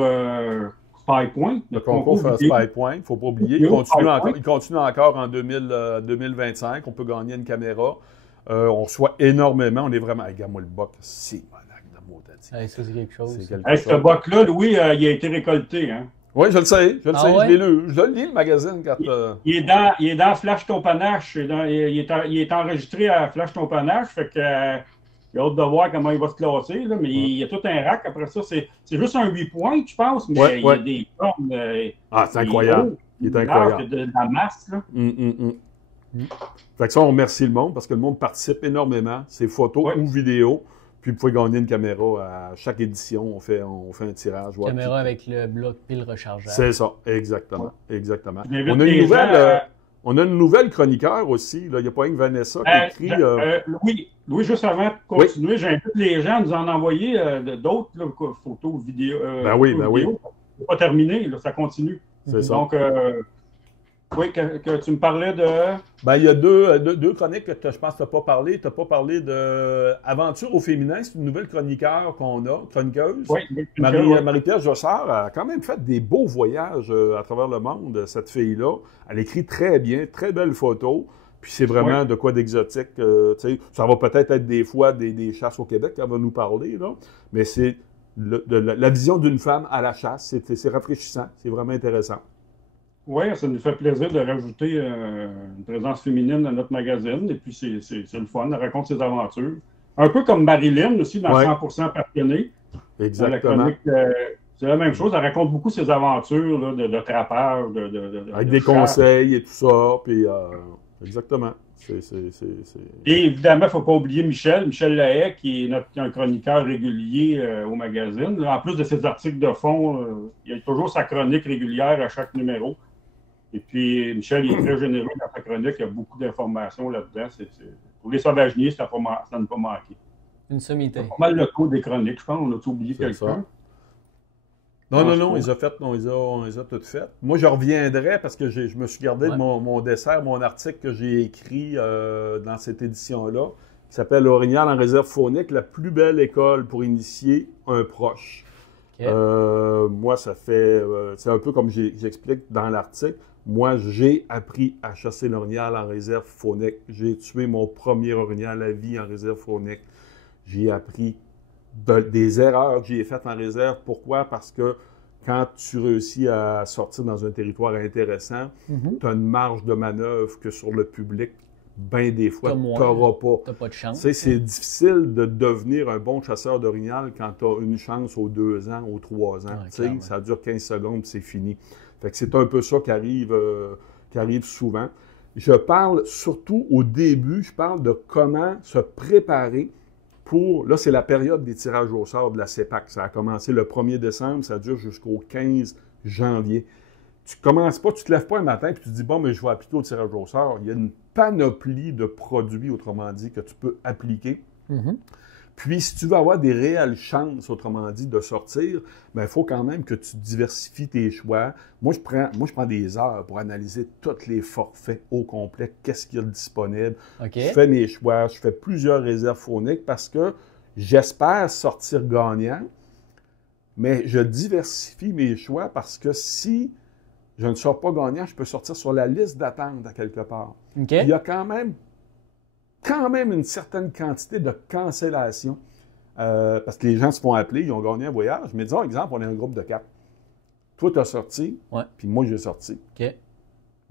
SpyPoint. Le concours SpyPoint, il ne faut pas oublier. Il continue encore en 2025. On peut gagner une caméra. On reçoit énormément. On est vraiment... Regarde-moi le boc. C'est malade de mot, ça, c'est quelque chose. Ce boc-là, Louis, il a été récolté. Hein? Oui, je le sais. Ouais? Je l'ai lu. Je le lis, le magazine. Quand, il est dans Flash Ton Panache. Il est enregistré à Flash Ton Panache. Fait que... J'ai hâte de voir comment il va se classer, là, mais il y a tout un rack après ça. C'est juste un 8 points, je pense, mais il y a des formes. C'est incroyable. Il est incroyable. De la masse. Là. Fait que ça, on remercie le monde parce que le monde participe énormément. C'est photos ou vidéos. Puis vous pouvez gagner une caméra à chaque édition. On fait un tirage. Caméra avec le bloc pile rechargeable. C'est ça, exactement. Exactement. On a une nouvelle chroniqueur aussi. Il n'y a pas une Vanessa qui écrit. Louis, juste avant de continuer, j'invite les gens à nous en envoyer d'autres photos, vidéos. Oui. C'est pas terminé, là, ça continue. C'est ça. Donc, oui, que tu me parlais de... Il y a deux chroniques que je pense que tu n'as pas parlé. Tu n'as pas parlé de Aventure au féminin. C'est une nouvelle chroniqueuse. Oui, Marie-Pierre Jossard a quand même fait des beaux voyages à travers le monde, cette fille-là. Elle écrit très bien, très belles photos. Puis c'est vraiment de quoi d'exotique. Ça va peut-être être des fois des chasses au Québec qu'elle va nous parler, là. Mais c'est la vision d'une femme à la chasse. C'est rafraîchissant. C'est vraiment intéressant. Oui, ça nous fait plaisir de rajouter une présence féminine dans notre magazine. Et puis, c'est le fun. Elle raconte ses aventures. Un peu comme Marilyn aussi, dans 100% passionnée. Exactement. Dans la chronique C'est la même chose. Elle raconte beaucoup ses aventures là, de trappeur, Avec de des chasse. conseils et tout ça, puis exactement. Et évidemment, il ne faut pas oublier Michel Lahaye, qui est un chroniqueur régulier au magazine. En plus de ses articles de fond, il y a toujours sa chronique régulière à chaque numéro. Et puis, Michel, il est très généreux dans sa chronique. Il y a beaucoup d'informations là-dedans. Pour les sauvagiers, ça ne pas manquer. Une sommité. C'est pas mal le coup des chroniques, je pense. On a oublié C'est ça. quelqu'un. Non, ils ont toutes faites. Moi, je reviendrai parce que je me suis gardé de mon dessert, mon article que j'ai écrit dans cette édition-là, qui s'appelle L'Orignal en réserve faunique, la plus belle école pour initier un proche. Okay. Moi, ça fait... c'est un peu comme j'explique dans l'article. Moi, j'ai appris à chasser l'orignal en réserve faunique. J'ai tué mon premier orignal à vie en réserve faunique. J'ai appris des erreurs que j'ai faites en réserve. Pourquoi? Parce que quand tu réussis à sortir dans un territoire intéressant, tu as une marge de manœuvre que sur le public, bien des fois, tu n'auras pas. Tu n'as pas de chance. Tu sais, c'est difficile de devenir un bon chasseur d'orignal quand tu as une chance aux 2 ans, aux 3 ans. Tu sais, ça dure 15 secondes, c'est fini. Fait que c'est un peu ça qui arrive souvent. Je parle surtout au début, je parle de comment se préparer pour... Là, c'est la période des tirages au sort de la CEPAC. Ça a commencé le 1er décembre, ça dure jusqu'au 15 janvier. Tu commences pas, tu te lèves pas un matin et tu te dis, bon, mais je vais appliquer au tirage au sort. Il y a une panoplie de produits, autrement dit, que tu peux appliquer. Puis, si tu veux avoir des réelles chances, autrement dit, de sortir, il faut quand même que tu diversifies tes choix. Moi, je prends des heures pour analyser tous les forfaits au complet, qu'est-ce qu'il y a de disponible. Okay. Je fais mes choix, je fais plusieurs réserves fauniques parce que j'espère sortir gagnant, mais je diversifie mes choix parce que si je ne sors pas gagnant, je peux sortir sur la liste d'attente à quelque part. Okay. Il y a quand même une certaine quantité de cancellations parce que les gens se font appeler, ils ont gagné un voyage. Mais disons, exemple, on est un groupe de 4. Toi, tu as sorti, puis moi, j'ai sorti. Okay.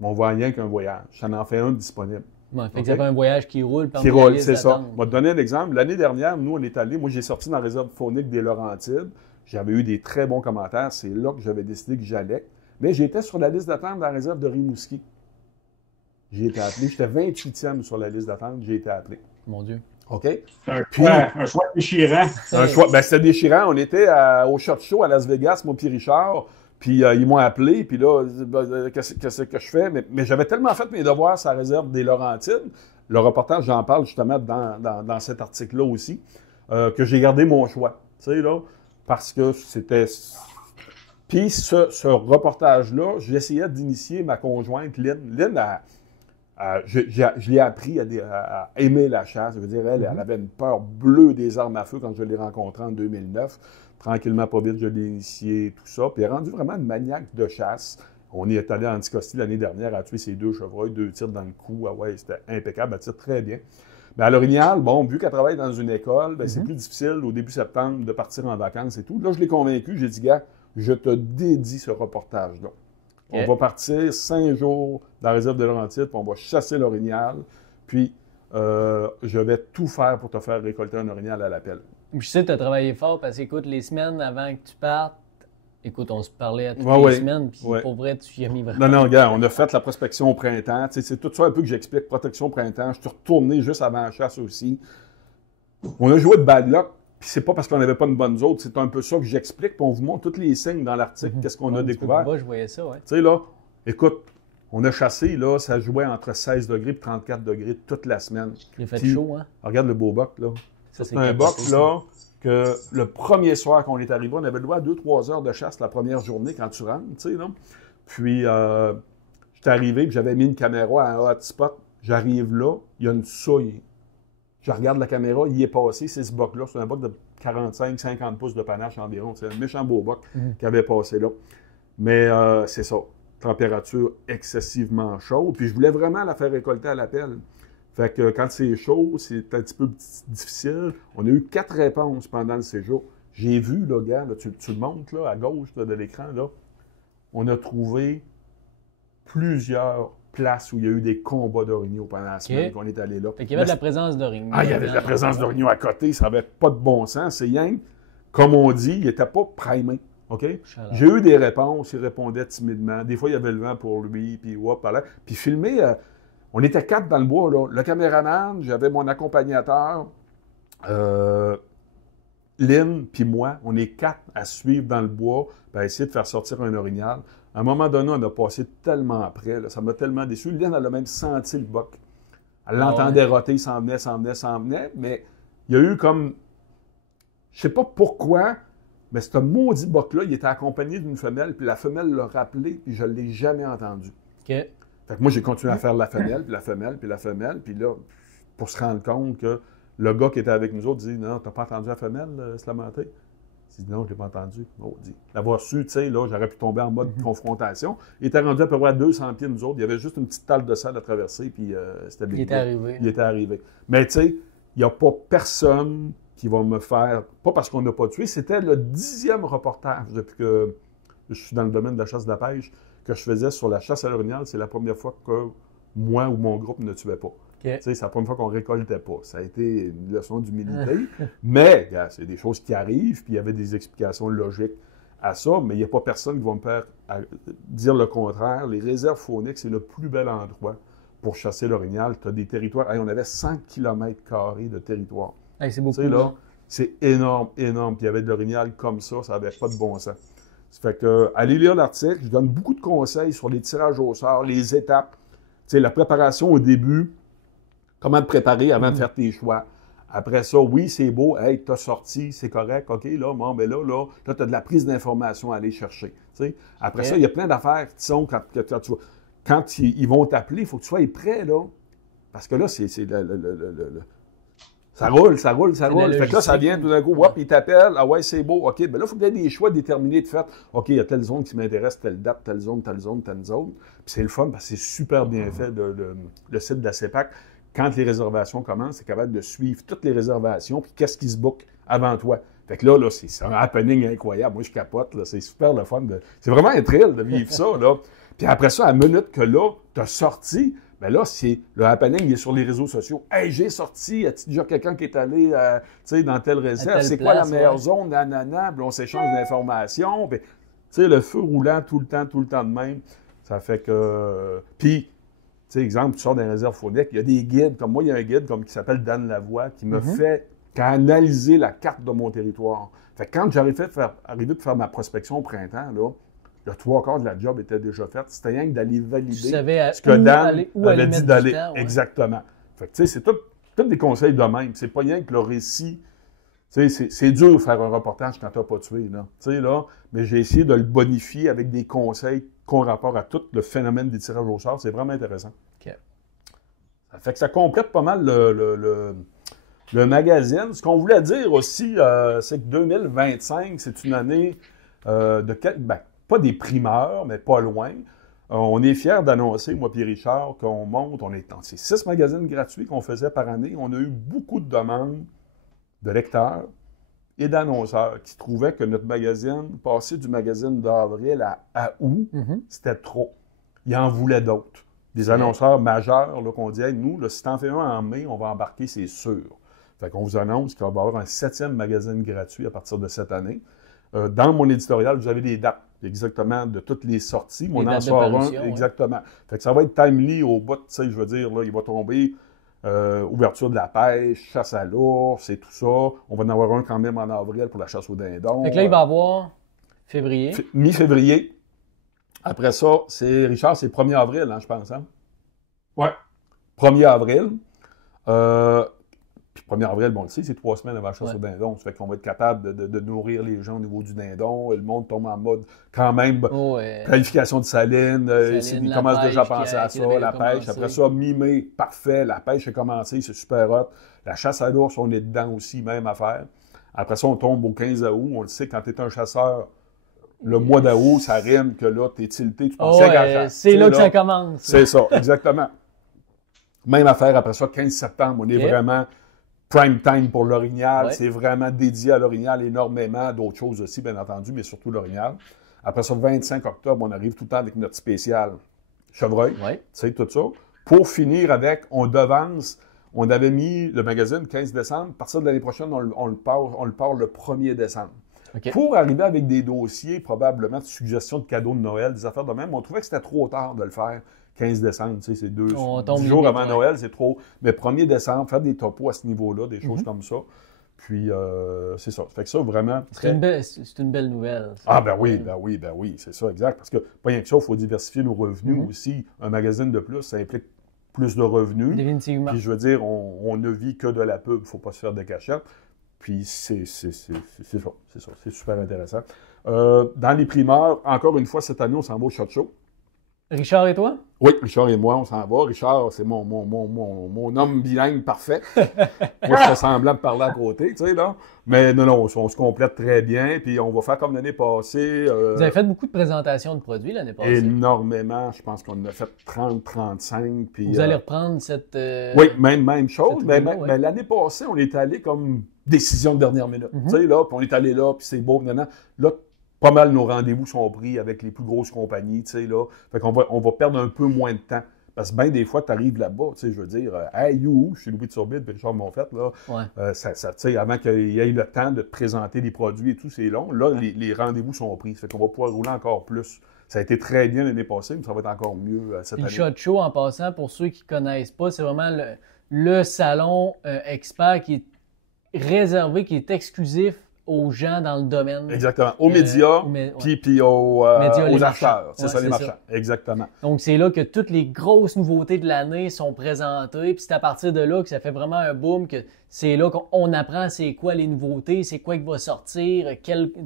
On voit rien qu'un voyage. Ça en fait un disponible. Ouais, fait que ça fait un voyage qui roule par qui roule, c'est ça. Je vais te donner un exemple. L'année dernière, nous, on est allés, moi, j'ai sorti dans la réserve faunique des Laurentides. J'avais eu des très bons commentaires. C'est là que j'avais décidé que j'allais. Mais j'étais sur la liste d'attente de la réserve de Rimouski. J'ai été appelé. J'étais 28e sur la liste d'attente. J'ai été appelé. Mon Dieu. OK? Un choix déchirant. C'était déchirant. On était au Shot Show à Las Vegas, moi puis Richard. Puis ils m'ont appelé. Puis là, qu'est-ce que je fais? Mais j'avais tellement fait mes devoirs sur la réserve des Laurentides. Le reportage, j'en parle justement dans cet article-là aussi, que j'ai gardé mon choix. Tu sais, là, parce que c'était... Puis ce reportage-là, j'essayais d'initier ma conjointe, Lynn. Lynn, je l'ai appris à aimer la chasse. Je veux dire, elle avait une peur bleue des armes à feu quand je l'ai rencontrée en 2009. Tranquillement, pas vite, je l'ai initié, tout ça. Puis elle est rendue vraiment une maniaque de chasse. On y est allé à Anticosti l'année dernière, à tuer ses 2 chevreuils, 2 tirs dans le cou. Ah ouais, c'était impeccable, elle tire très bien. Mais à l'Orignal, bon, vu qu'elle travaille dans une école, c'est plus difficile au début septembre de partir en vacances et tout. Là, je l'ai convaincu, j'ai dit, gars, je te dédie ce reportage-là. Okay. On va partir 5 jours dans la réserve de Laurentides, puis on va chasser l'orignal, puis je vais tout faire pour te faire récolter un orignal à l'appel. Je sais que tu as travaillé fort parce que, écoute, les semaines avant que tu partes, écoute, on se parlait à toutes les semaines, puis pour vrai, tu y as mis vraiment. Non, regarde, on a fait la prospection au printemps. C'est tout ça un peu que j'explique, protection au printemps. Je suis retourné juste avant la chasse aussi. On a joué de bad luck. Puis c'est pas parce qu'on n'avait pas une bonne zone, c'est un peu ça que j'explique, puis on vous montre tous les signes dans l'article, qu'est-ce qu'on a découvert. Moi, je voyais ça, ouais. Tu sais, là, écoute, on a chassé, là, ça jouait entre 16 degrés et 34 degrés toute la semaine. Il a fait chaud, hein? Regarde le beau boc, là. C'est un boc, là, que le premier soir qu'on est arrivé, on avait le droit à 2-3 heures de chasse la première journée quand tu rentres, tu sais, là. Puis, j'étais arrivé, puis j'avais mis une caméra à un hotspot. J'arrive là, il y a une souille. Je regarde la caméra, il est passé, c'est ce boc-là. C'est un boc de 45-50 pouces de panache environ. C'est un méchant beau boc qui avait passé là. Mais c'est ça. Température excessivement chaude. Puis je voulais vraiment la faire récolter à l'appel. Fait que quand c'est chaud, c'est un petit peu difficile. On a eu 4 réponses pendant le séjour. J'ai vu, là, gars, là, tu le montres là, à gauche là, de l'écran, là. On a trouvé plusieurs place où il y a eu des combats d'orignaux pendant la semaine qu'on est allé là. Fait qu'il y avait de la présence d'orignaux. Ah, il y avait de la présence d'orignaux à côté, ça n'avait pas de bon sens. C'est rien, comme on dit, il n'était pas primé. OK? Chalant. J'ai eu des réponses, il répondait timidement. Des fois, il y avait le vent pour lui, puis hop, là. Puis filmer, on était 4 dans le bois, là. Le caméraman, j'avais mon accompagnateur, Lynn, puis moi. On est 4 à suivre dans le bois, puis à essayer de faire sortir un orignal. À un moment donné, on a passé tellement près, là, ça m'a tellement déçu. Lynn, elle a même senti le boc. Elle l'entendait roter, il s'en venait, mais il y a eu comme... Je sais pas pourquoi, mais ce maudit boc-là, il était accompagné d'une femelle, puis la femelle l'a rappelé, puis je ne l'ai jamais entendu. OK. Fait que moi, j'ai continué à faire la femelle, puis la femelle, puis la femelle, puis là, pour se rendre compte que le gars qui était avec nous autres dit « Non, t'as pas entendu la femelle, Slamanté? » Je dis « Non, je l'ai pas entendu. » Oh, dit. L'avoir su, tu sais, là, j'aurais pu tomber en mode confrontation. Il était rendu à peu près à 200 pieds de nous autres. Il y avait juste une petite talle de sel à traverser, puis c'était bien. Il était arrivé. Il était arrivé. Mais tu sais, il n'y a pas personne qui va me faire, pas parce qu'on n'a pas tué, c'était le 10e reportage depuis que je suis dans le domaine de la chasse de la pêche que je faisais sur la chasse à l'orignal. C'est la première fois que moi ou mon groupe ne tuait pas. Okay. C'est la première fois qu'on ne récoltait pas. Ça a été une leçon d'humilité, mais c'est des choses qui arrivent, puis il y avait des explications logiques à ça, mais il n'y a pas personne qui va me faire dire le contraire. Les réserves fauniques, c'est le plus bel endroit pour chasser l'orignal. Tu as des territoires, on avait 100 km² de territoire. Hey, c'est beaucoup. Là, c'est énorme, énorme. Puis il y avait de l'orignal comme ça n'avait pas de bon sens. Ça fait que, allez lire l'article, je donne beaucoup de conseils sur les tirages au sort, les étapes, la préparation au début, comment te préparer avant de faire tes choix. Après ça, oui, c'est beau, hey, t'as sorti, c'est correct, OK, là, bon, ben là, tu as de la prise d'information à aller chercher. T'sais. Après ça, il y a plein d'affaires qui sont, quand ils vont t'appeler, il faut que tu sois prêt, là. Parce que là, ça roule. Fait que là, ça vient tout d'un coup, hop, il t'appelle, ah ouais, c'est beau, OK, ben là, il faut que tu aies des choix déterminés de fait. OK, il y a telle zone qui m'intéresse, telle date, telle zone. Puis c'est le fun, parce que c'est super bien fait, le site de la CEPAC. Quand les réservations commencent, c'est capable de suivre toutes les réservations, puis qu'est-ce qui se book avant toi. Fait que là c'est un happening incroyable. Moi, je capote, là, c'est super le fun. C'est vraiment un thrill de vivre ça, là. Puis après ça, à la minute que là, tu as sorti, bien là, le happening, il est sur les réseaux sociaux. « Hey, j'ai sorti, y a-t-il déjà quelqu'un qui est allé dans telle réserve? C'est quoi la meilleure zone? Nanana. » Puis on s'échange d'informations. Puis, le feu roulant tout le temps de même. Ça fait que... Puis, exemple, tu sors d'un réserve faunique, il y a des guides. Comme moi, il y a un guide qui s'appelle Dan Lavoie qui me qui a analysé la carte de mon territoire. Fait que quand j'arrivais de faire ma prospection au printemps, là, le 3/4 de la job était déjà faite. C'était rien que d'aller valider ce que Dan avait dit d'aller. Ouais. Exactement. Fait que, c'est tous des conseils de même. C'est pas rien que le récit. C'est dur de faire un reportage quand tu n'as pas tué. Là, mais j'ai essayé de le bonifier avec des conseils qu'on rapport à tout le phénomène des tirages au sort. C'est vraiment intéressant. Okay. Ça fait que ça complète pas mal le magazine. Ce qu'on voulait dire aussi, c'est que 2025, c'est une année pas des primeurs, mais pas loin. On est fiers d'annoncer, moi et Richard, qu'on monte. On est dans ces 6 magazines gratuits qu'on faisait par année. On a eu beaucoup de demandes de lecteurs et d'annonceurs qui trouvaient que notre magazine, passer du magazine d'avril à août, c'était trop. Ils en voulaient d'autres. Des annonceurs majeurs là, qu'on disait, nous, si t'en fais un en mai, on va embarquer, c'est sûr. Fait qu'on vous annonce qu'on va avoir un 7e magazine gratuit à partir de cette année. Dans mon éditorial, vous avez des dates exactement de toutes les sorties. Mon en sort un, exactement. Fait que ça va être timely au bout, je veux dire, là, il va tomber ouverture de la pêche, chasse à l'ours, c'est tout ça. On va en avoir un quand même en avril pour la chasse au dindon. Fait que là, il va avoir février. Mi-février. Après ça, Richard, c'est 1er avril, hein, je pense. Hein? Ouais. 1er avril. Puis 1er avril, bon, tu sais, c'est 3 semaines avant la chasse au dindon. Ça fait qu'on va être capable de nourrir les gens au niveau du dindon. Le monde tombe en mode quand même planification de saline. Ils commencent déjà à penser à ça, la pêche. Après ça, mi-mai, parfait. La pêche a commencé, c'est super hot. La chasse à l'ours, on est dedans aussi, même affaire. Après ça, on tombe au 15 août. On le sait, quand tu es un chasseur, le mois d'août, ça rime que là, tu es tilté, tu penses à la chasse. C'est là que ça commence. C'est ça, exactement. Même affaire après ça, 15 septembre, on est vraiment prime time pour l'orignal. C'est vraiment dédié à l'orignal énormément, d'autres choses aussi, bien entendu, mais surtout l'orignal. Après ça, 25 octobre, on arrive tout le temps avec notre spécial chevreuil, tu sais, tout ça. Pour finir avec, on devance, on avait mis le magazine 15 décembre. À partir de l'année prochaine, on le part le 1er décembre. OK. Pour arriver avec des dossiers, probablement, de suggestions de cadeaux de Noël, des affaires de même, on trouvait que c'était trop tard de le faire 15 décembre. Tu sais, c'est 10 jours avant Noël, c'est trop. Mais 1er décembre, faire des topos à ce niveau-là, des choses comme ça. Puis, c'est ça. Fait que ça, vraiment... C'est une belle nouvelle. Ah, ben oui, c'est ça, exact. Parce que, pas rien que ça, il faut diversifier nos revenus aussi. Un magazine de plus, ça implique plus de revenus. Définitivement. Puis, je veux dire, on ne vit que de la pub, il ne faut pas se faire de cachette. Puis, c'est ça. C'est super intéressant. Dans les primeurs, encore une fois, cette année, on s'en va au Shot Show. Richard et toi? Oui, Richard et moi, on s'en va. Richard, c'est mon homme bilingue parfait. Moi, je fais semblant de parler à côté, tu sais, là. Mais non, on se complète très bien. Puis on va faire comme l'année passée. Vous avez fait beaucoup de présentations de produits l'année passée. Énormément. Je pense qu'on en a fait 30, 35. Puis, vous allez reprendre cette... oui, même chose. Mais l'année passée, on est allé comme décision de dernière minute. Tu sais, là, puis on est allé là, puis c'est beau, maintenant. Là, pas mal nos rendez-vous sont pris avec les plus grosses compagnies, tu sais, là. Fait qu'on va perdre un peu moins de temps. Parce que bien des fois, tu arrives là-bas, tu sais, je veux dire, hey, you, je suis Louis de Turbide, puis Richard Monfette, là. Ouais. Tu sais, avant qu'il y ait le temps de te présenter les produits et tout, c'est long. Là, les rendez-vous sont pris. Fait qu'on va pouvoir rouler encore plus. Ça a été très bien l'année passée, mais ça va être encore mieux cette année. Le Shot Show, en passant, pour ceux qui ne connaissent pas, c'est vraiment le salon expert qui est réservé, qui est exclusif aux gens dans le domaine. Exactement. Aux médias, puis aux acheteurs. C'est ça, les marchands. Exactement. Donc, c'est là que toutes les grosses nouveautés de l'année sont présentées. Puis c'est à partir de là que ça fait vraiment un boom, que c'est là qu'on apprend c'est quoi les nouveautés, c'est quoi qui va sortir,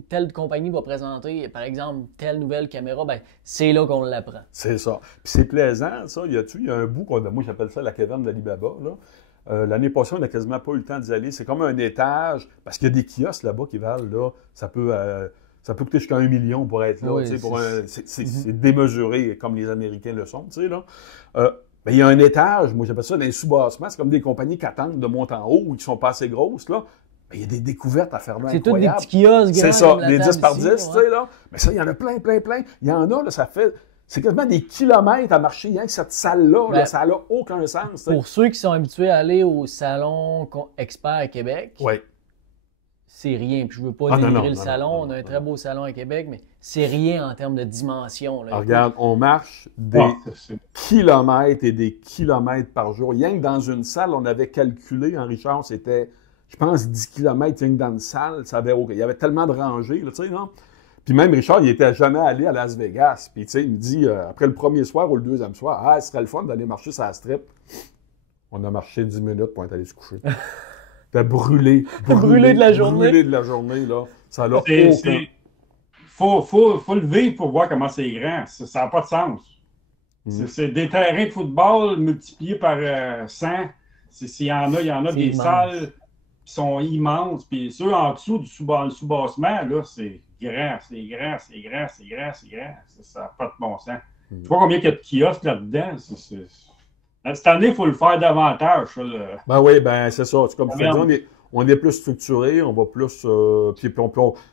telle compagnie va présenter, par exemple, telle nouvelle caméra. Ben, c'est là qu'on l'apprend. C'est ça. Puis c'est plaisant, ça. Il y a un bout, moi j'appelle ça la caverne d'Alibaba, là. L'année passée, on n'a quasiment pas eu le temps d'y aller. C'est comme un étage, parce qu'il y a des kiosques là-bas qui valent, là, ça peut coûter jusqu'à 1 million pour être là. Oui, c'est démesuré, comme les Américains le sont, tu sais, là. Mais il y a un étage, moi j'appelle ça des sous-bassements, c'est comme des compagnies qui attendent de monter en haut ou qui sont pas assez grosses, là. Mais il y a des découvertes à faire incroyables. C'est tous des petits kiosques grands. C'est ça, des 10 par 10, tu sais, là. Mais ça, il y en a plein. Il y en a, là, ça fait... C'est quasiment des kilomètres à marcher, rien que cette salle-là, là, ça n'a aucun sens. Pour ceux qui sont habitués à aller au salon expert à Québec, c'est rien. Puis je ne veux pas dénigrer le salon, on a un très beau salon à Québec, mais c'est rien en termes de dimension. Là. Regarde, on marche des kilomètres et des kilomètres par jour. Rien que dans une salle, on avait calculé, en Richard, c'était, je pense, 10 kilomètres rien que dans une salle. Il y avait tellement de rangées, là, tu sais, non? Puis même Richard, il n'était jamais allé à Las Vegas. Puis tu sais, il me dit, après le premier soir ou le deuxième soir, ce serait le fun d'aller marcher sur la strip. On a marché 10 minutes pour être allé se coucher. T'as brûlé de la journée. Brûlé de la journée, là. Ça l'a aucun... Faut le vivre pour voir comment c'est grand. Ça n'a pas de sens. C'est des terrains de football multipliés par 100. S'il y en a des immense. Salles qui sont immenses. Puis ceux en dessous du sous-bassement, là, c'est grand. Ça n'a pas de bon sens. Je ne sais pas combien il y a de kiosques là-dedans. Cette année, il faut le faire davantage. Ça, Ben oui, c'est ça. C'est comme tu dis, on est plus structuré, on va plus...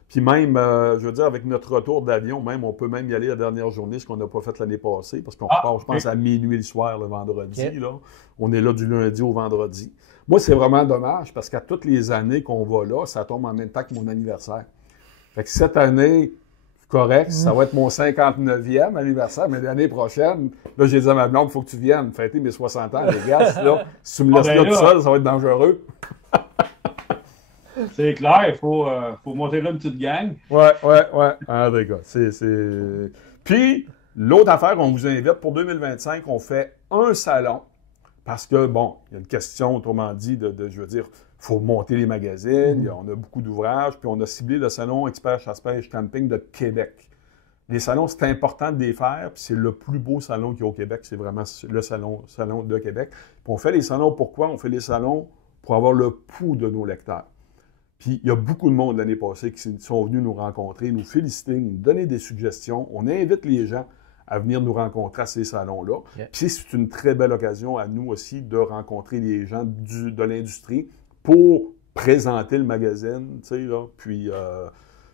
puis même, je veux dire, avec notre retour d'avion, même, on peut même y aller la dernière journée, ce qu'on n'a pas fait l'année passée, parce qu'on part, je pense, à minuit le soir, le vendredi. Là. On est là du lundi au vendredi. Moi, c'est vraiment dommage, parce qu'à toutes les années qu'on va là, ça tombe en même temps que mon anniversaire. Fait que cette année... correct, ça va être mon 59e anniversaire, mais l'année prochaine, là, j'ai dit à ma blonde, il faut que tu viennes fêter mes 60 ans, les gars. Là, si tu me laisses là tout seul, ça va être dangereux. C'est clair, il faut monter là une petite gang. Ouais. Ah, les gars, Puis, l'autre affaire, on vous invite pour 2025, on fait un salon, parce que, bon, il y a une question, autrement dit, je veux dire, il faut monter les magazines, on a beaucoup d'ouvrages, puis on a ciblé le salon Expert Chasse-Pêche Camping de Québec. Les salons, c'est important de les faire, puis c'est le plus beau salon qu'il y a au Québec, c'est vraiment le salon de Québec. Puis on fait les salons, pourquoi? On fait les salons pour avoir le pouls de nos lecteurs. Puis il y a beaucoup de monde l'année passée qui sont venus nous rencontrer, nous féliciter, nous donner des suggestions. On invite les gens à venir nous rencontrer à ces salons-là. Yeah. Puis c'est une très belle occasion à nous aussi de rencontrer les gens de l'industrie pour présenter le magazine, tu sais, là, puis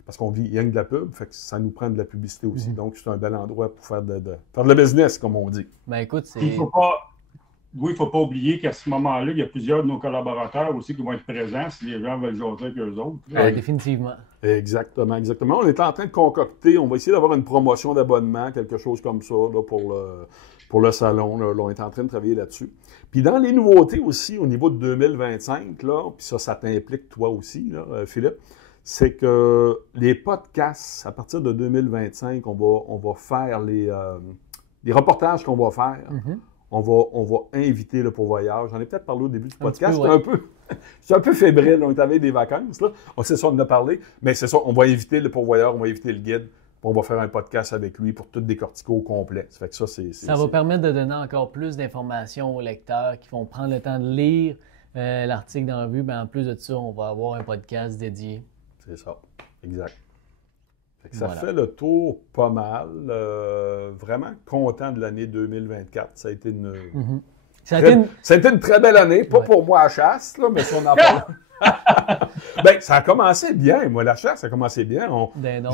parce qu'on vit rien que de la pub, fait que ça nous prend de la publicité aussi, donc c'est un bel endroit pour faire de la business, comme on dit. Ben écoute, il faut pas... il ne faut pas oublier qu'à ce moment-là, il y a plusieurs de nos collaborateurs aussi qui vont être présents si les gens veulent jaser avec eux autres. Définitivement. Exactement, exactement. On est en train de concocter, on va essayer d'avoir une promotion d'abonnement, quelque chose comme ça là, pour le salon. Là, on est en train de travailler là-dessus. Puis dans les nouveautés aussi, au niveau de 2025, là, puis ça t'implique toi aussi, là, Philippe, c'est que les podcasts, à partir de 2025, on va faire les reportages qu'on va faire. Mm-hmm. On va inviter le pourvoyeur. J'en ai peut-être parlé au début du podcast. J'étais un peu fébrile. On est avec des vacances. Là. C'est ça, on en a parlé. Mais c'est ça, on va inviter le pourvoyeur, on va inviter le guide. On va faire un podcast avec lui pour tout décortiquer au complet. Ça fait que ça va permettre de donner encore plus d'informations aux lecteurs qui vont prendre le temps de lire l'article dans la revue. Ben, en plus de ça, on va avoir un podcast dédié. C'est ça, exact. Ça fait le tour pas mal. Vraiment content de l'année 2024. Ça a été une, ça a été une très belle année. Pas pour moi à chasse, là, mais si on en parle. Ben, ça a commencé bien. Moi, la chasse, ça a commencé bien.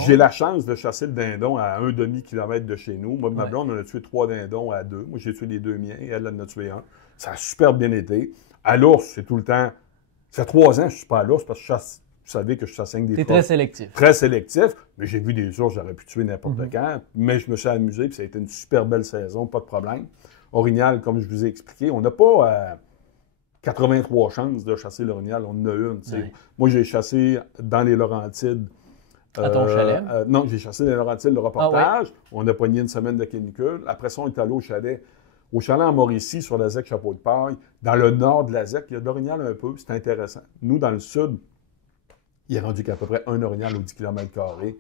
J'ai la chance de chasser le dindon à 1 demi-kilomètre de chez nous. Moi, ma blonde, on a tué 3 dindons à 2. Moi, j'ai tué les 2 miens et elle en a tué 1. Ça a super bien été. À l'ours, c'est tout le temps. Ça fait 3 ans que je ne suis pas à l'ours parce que je chasse. Vous savez que je chasse avec des T'es très sélectif. Très sélectif. Mais j'ai vu des ours, j'aurais pu tuer n'importe quand. Mais je me suis amusé, puis ça a été une super belle saison, pas de problème. Orignal, comme je vous ai expliqué, on n'a pas 83 chances de chasser l'orignal, on en a une. Ouais. Moi, j'ai chassé dans les Laurentides. À ton chalet? Non, j'ai chassé dans les Laurentides le reportage. Ah, ouais. On a pogné une semaine de canicule. Après ça, on est allé au chalet. Au chalet en Mauricie, sur la ZEC Chapeau de Paille. Dans le nord de la ZEC, il y a de l'orignal un peu, c'est intéressant. Nous, dans le sud, il est rendu qu'à peu près un orignal aux 10 km².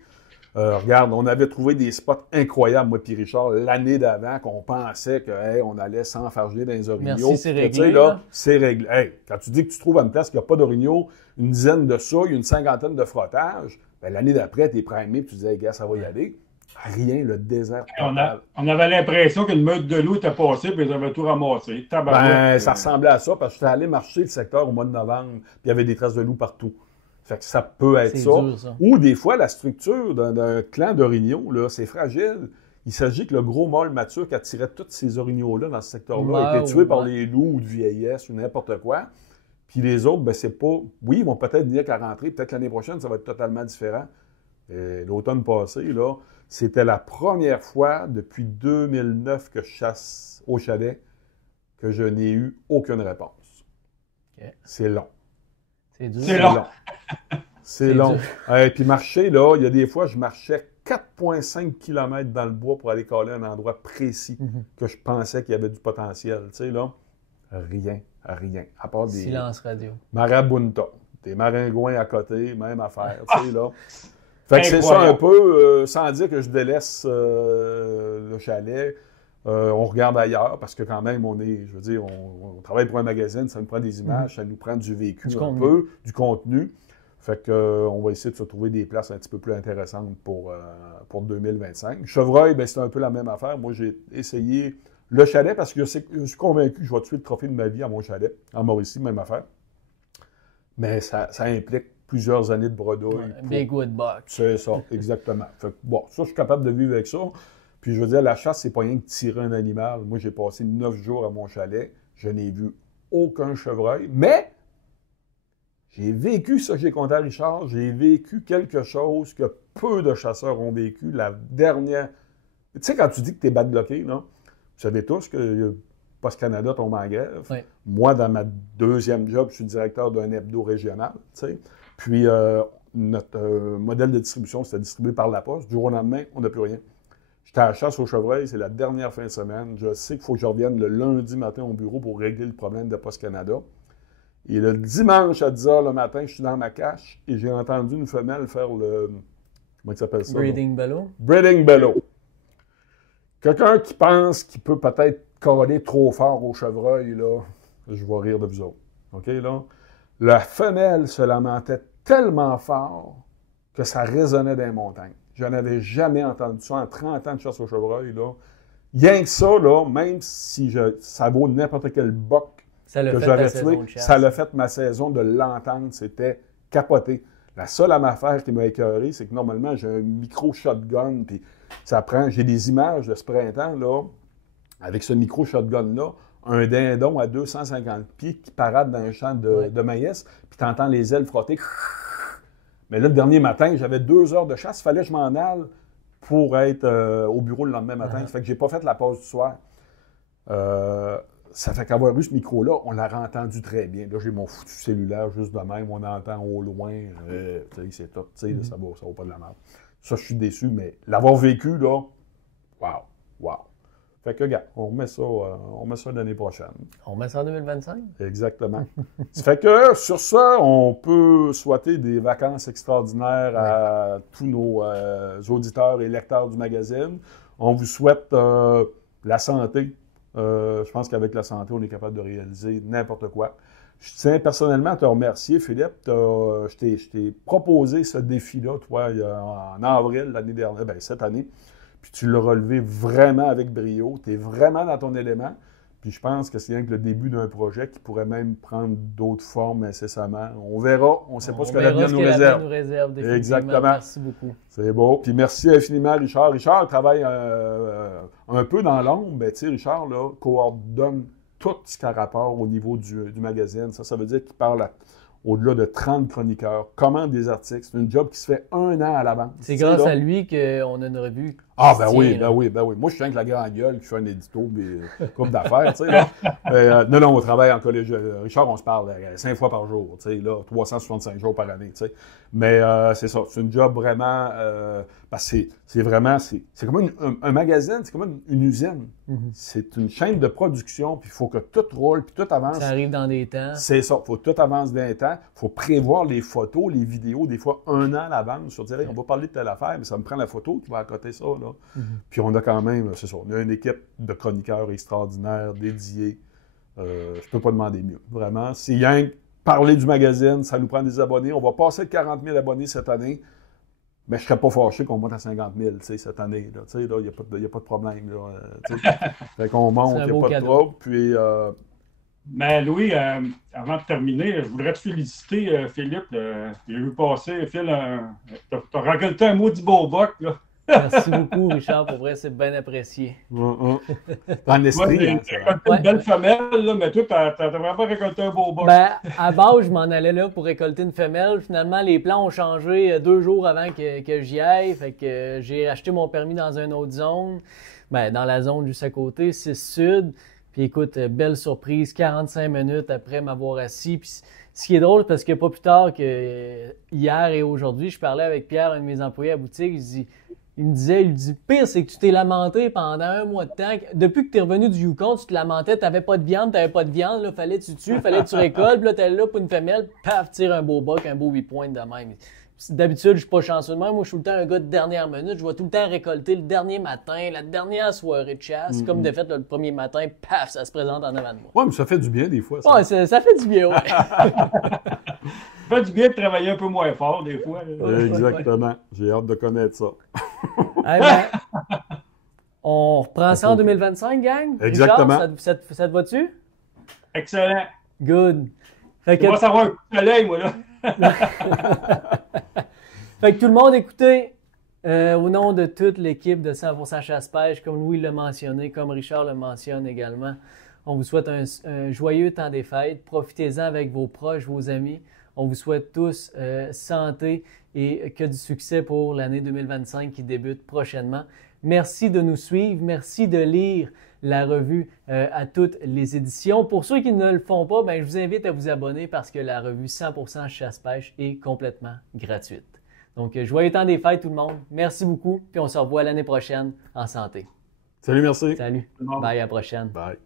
Regarde, on avait trouvé des spots incroyables, moi et Richard, l'année d'avant, qu'on pensait qu'on allait s'enfarger dans les orignaux. Merci, c'est réglé. Là, c'est réglé. Hey, quand tu dis que tu trouves à une place qu'il n'y a pas d'orignaux, une dizaine de souilles, une cinquantaine de frottages, ben, l'année d'après, tu es primé et tu disais, gars, ça va y aller. Rien, le désert. On avait l'impression qu'une meute de loups était passée et ils avaient tout ramassé. Ben, ça ressemblait à ça parce que j'étais allé marcher le secteur au mois de novembre puis il y avait des traces de loups partout. Fait que ça peut être ça. Dur, ça. Ou des fois, la structure d'un clan d'orignaux, là, c'est fragile. Il s'agit que le gros mâle mature qui attirait tous ces orignaux-là dans ce secteur-là a été tué par les loups ou de vieillesse ou n'importe quoi. Puis les autres, ben c'est pas... Oui, ils vont peut-être venir qu'à rentrer. Peut-être l'année prochaine, ça va être totalement différent. L'automne passé, là, c'était la première fois depuis 2009 que je chasse au chalet que je n'ai eu aucune réponse. Okay. C'est long. C'est dur. C'est long. C'est long. Et puis marcher, là, il y a des fois, je marchais 4,5 km dans le bois pour aller coller un endroit précis que je pensais qu'il y avait du potentiel. Tu sais, là, rien. À part des... Silence radio. Marabunta. Des maringouins à côté, même affaire. Tu sais, là. Fait que c'est ça un peu, sans dire que je délaisse le chalet. On regarde ailleurs parce que quand même, on travaille pour un magazine, ça nous prend des images, ça nous prend du vécu peu, du contenu. Fait que on va essayer de se trouver des places un petit peu plus intéressantes pour 2025. Chevreuil, ben c'est un peu la même affaire. Moi, j'ai essayé le chalet parce que je suis convaincu que je vais tuer le trophée de ma vie à mon chalet, en Mauricie, même affaire. Mais ça implique plusieurs années de bredouille. Big wood box. C'est ça, exactement. Fait que, bon, ça, je suis capable de vivre avec ça. Puis je veux dire, la chasse, c'est pas rien que tirer un animal. Moi, j'ai passé 9 jours à mon chalet. Je n'ai vu aucun chevreuil. Mais j'ai vécu ça, j'ai compté à Richard. J'ai vécu quelque chose que peu de chasseurs ont vécu. La dernière... Tu sais, quand tu dis que tu es badlocké, là, vous savez tous que Post Canada tombe en grève. Oui. Moi, dans ma deuxième job, je suis directeur d'un hebdo régional. Tu sais. Puis, notre modèle de distribution, c'était distribué par la Poste. Du jour au lendemain, on n'a plus rien. J'étais à la chasse au chevreuil, c'est la dernière fin de semaine. Je sais qu'il faut que je revienne le lundi matin au bureau pour régler le problème de Post Canada. Et le dimanche à 10 h le matin, je suis dans ma cache et j'ai entendu une femelle faire le... Comment il s'appelle ça? Breeding bellow. Breeding bellow. Quelqu'un qui pense qu'il peut peut-être coller trop fort au chevreuil, là, je vais rire de vous autres. OK, là? La femelle se lamentait tellement fort que ça résonnait dans les montagnes. Je n'avais jamais entendu ça en 30 ans de chasse au chevreuil, là. Rien que ça, là, même si ça vaut n'importe quel boc que j'aurais tué, ça l'a fait ma saison de l'entendre. C'était capoté. La seule affaire qui m'a écœuré, c'est que normalement, j'ai un micro-shotgun, puis ça prend... J'ai des images de ce printemps, là, avec ce micro-shotgun-là. un dindon à 250 pieds qui parade dans un champ de maïs, puis tu entends les ailes frotter. Mais là, le dernier matin, j'avais 2 heures de chasse, il fallait que je m'en aille pour être au bureau le lendemain matin. Ça fait que j'ai pas fait la pause du soir. Ça fait qu'avoir eu ce micro-là, on l'a entendu très bien. Là, j'ai mon foutu cellulaire juste de même, on entend au loin, c'est top, ça vaut pas de la merde. Ça, je suis déçu, mais l'avoir vécu, là, wow. Fait que, regarde, on met ça l'année prochaine. On met ça en 2025? Exactement. Ça fait que, sur ça, on peut souhaiter des vacances extraordinaires à tous nos auditeurs et lecteurs du magazine. On vous souhaite la santé. Je pense qu'avec la santé, on est capable de réaliser n'importe quoi. Je tiens personnellement à te remercier, Philippe. Je t'ai proposé ce défi-là, toi, en avril l'année dernière, cette année. Puis tu l'as relevé vraiment avec brio. Tu es vraiment dans ton élément. Puis je pense que c'est rien que le début d'un projet qui pourrait même prendre d'autres formes incessamment. On verra. On ne sait pas ce que l'avenir nous réserve. Exactement. Merci beaucoup. C'est beau. Puis merci infiniment, Richard. Richard travaille un peu dans l'ombre. Ben, tu sais, Richard, là, coordonne tout ce qui a rapport au niveau du magazine. Ça veut dire qu'il parle au-delà de 30 chroniqueurs, commande des articles. C'est un job qui se fait 1 an à l'avance. C'est grâce à lui qu'on a une revue. Ah, ben oui. Moi, je suis avec la grande gueule, je fais un édito, mais couple d'affaires, tu sais. Non, on travaille en collège. Richard, on se parle 5 fois par jour, tu sais, là, 365 jours par année, tu sais. Mais c'est ça, c'est un job vraiment, parce que c'est comme un magazine, c'est comme une usine. C'est une chaîne de production, puis il faut que tout roule, puis tout avance. Ça arrive dans des temps. C'est ça, il faut que tout avance dans les temps. Il faut prévoir les photos, les vidéos, des fois 1 an à l'avance. Sur dire, on va parler de telle affaire, mais ça me prend la photo qui va à côté ça, là. Puis on a quand même, c'est ça, on a une équipe de chroniqueurs extraordinaires, dédiés. Je peux pas demander mieux, vraiment. Si rien que parler du magazine, ça nous prend des abonnés. On va passer de 40 000 abonnés cette année, mais je serais pas fâché qu'on monte à 50 000 cette année. Il n'y a pas de problème. Fait qu'on monte, il n'y a pas de trouble. Puis, mais Louis, avant de terminer, je voudrais te féliciter, Philippe. J'ai vu passer, Phil, t'as récolté un maudit beau boc, là. Merci beaucoup, Richard. Pour vrai, c'est bien apprécié. En esprit. Tu as récolté une belle femelle, là, mais toi, tu as vraiment récolté un beau boc. Ben, à base, je m'en allais là pour récolter une femelle. Finalement, les plans ont changé 2 jours avant que j'y aille. Fait que j'ai acheté mon permis dans une autre zone. Ben, dans la zone juste à côté, 6 Sud. Puis écoute, belle surprise, 45 minutes après m'avoir assis. Puis ce qui est drôle, parce que pas plus tard que hier et aujourd'hui, je parlais avec Pierre, un de mes employés à boutique. Il me dit, pire, c'est que tu t'es lamenté pendant 1 mois de temps. Depuis que tu es revenu du Yukon, tu te lamentais, tu n'avais pas de viande, là, fallait que tu tues, fallait que tu récoltes, puis là, tu es là pour une femelle, paf, tire un beau boc, un beau 8 points de même. D'habitude, je suis pas chanceux de même. Moi, je suis tout le temps un gars de dernière minute. Je vais tout le temps récolter le dernier matin, la dernière soirée de chasse. Comme de fait, le premier matin, paf, ça se présente en avant de moi. Oui, mais ça fait du bien des fois. Ça. Ouais, ça fait du bien, ouais. Ça fait du bien de travailler un peu moins fort des fois. Exactement. J'ai hâte de connaître ça. Eh ben, on reprend ça en 2025, gang? Exactement. Richard, ça te va-tu? Excellent. Good. Fait que... Je vais savoir un coup de soleil, moi, là. Fait que tout le monde, écoutez, au nom de toute l'équipe de 100% Chasse-Pêche, comme Louis l'a mentionné, comme Richard le mentionne également, on vous souhaite un joyeux temps des fêtes. Profitez-en avec vos proches, vos amis. On vous souhaite tous santé et que du succès pour l'année 2025 qui débute prochainement. Merci de nous suivre. Merci de lire la revue à toutes les éditions. Pour ceux qui ne le font pas, ben, je vous invite à vous abonner parce que la revue 100% Chasse-Pêche est complètement gratuite. Donc, joyeux temps des fêtes tout le monde. Merci beaucoup. Puis on se revoit l'année prochaine en santé. Salut, merci. Salut. Bye, à la prochaine. Bye.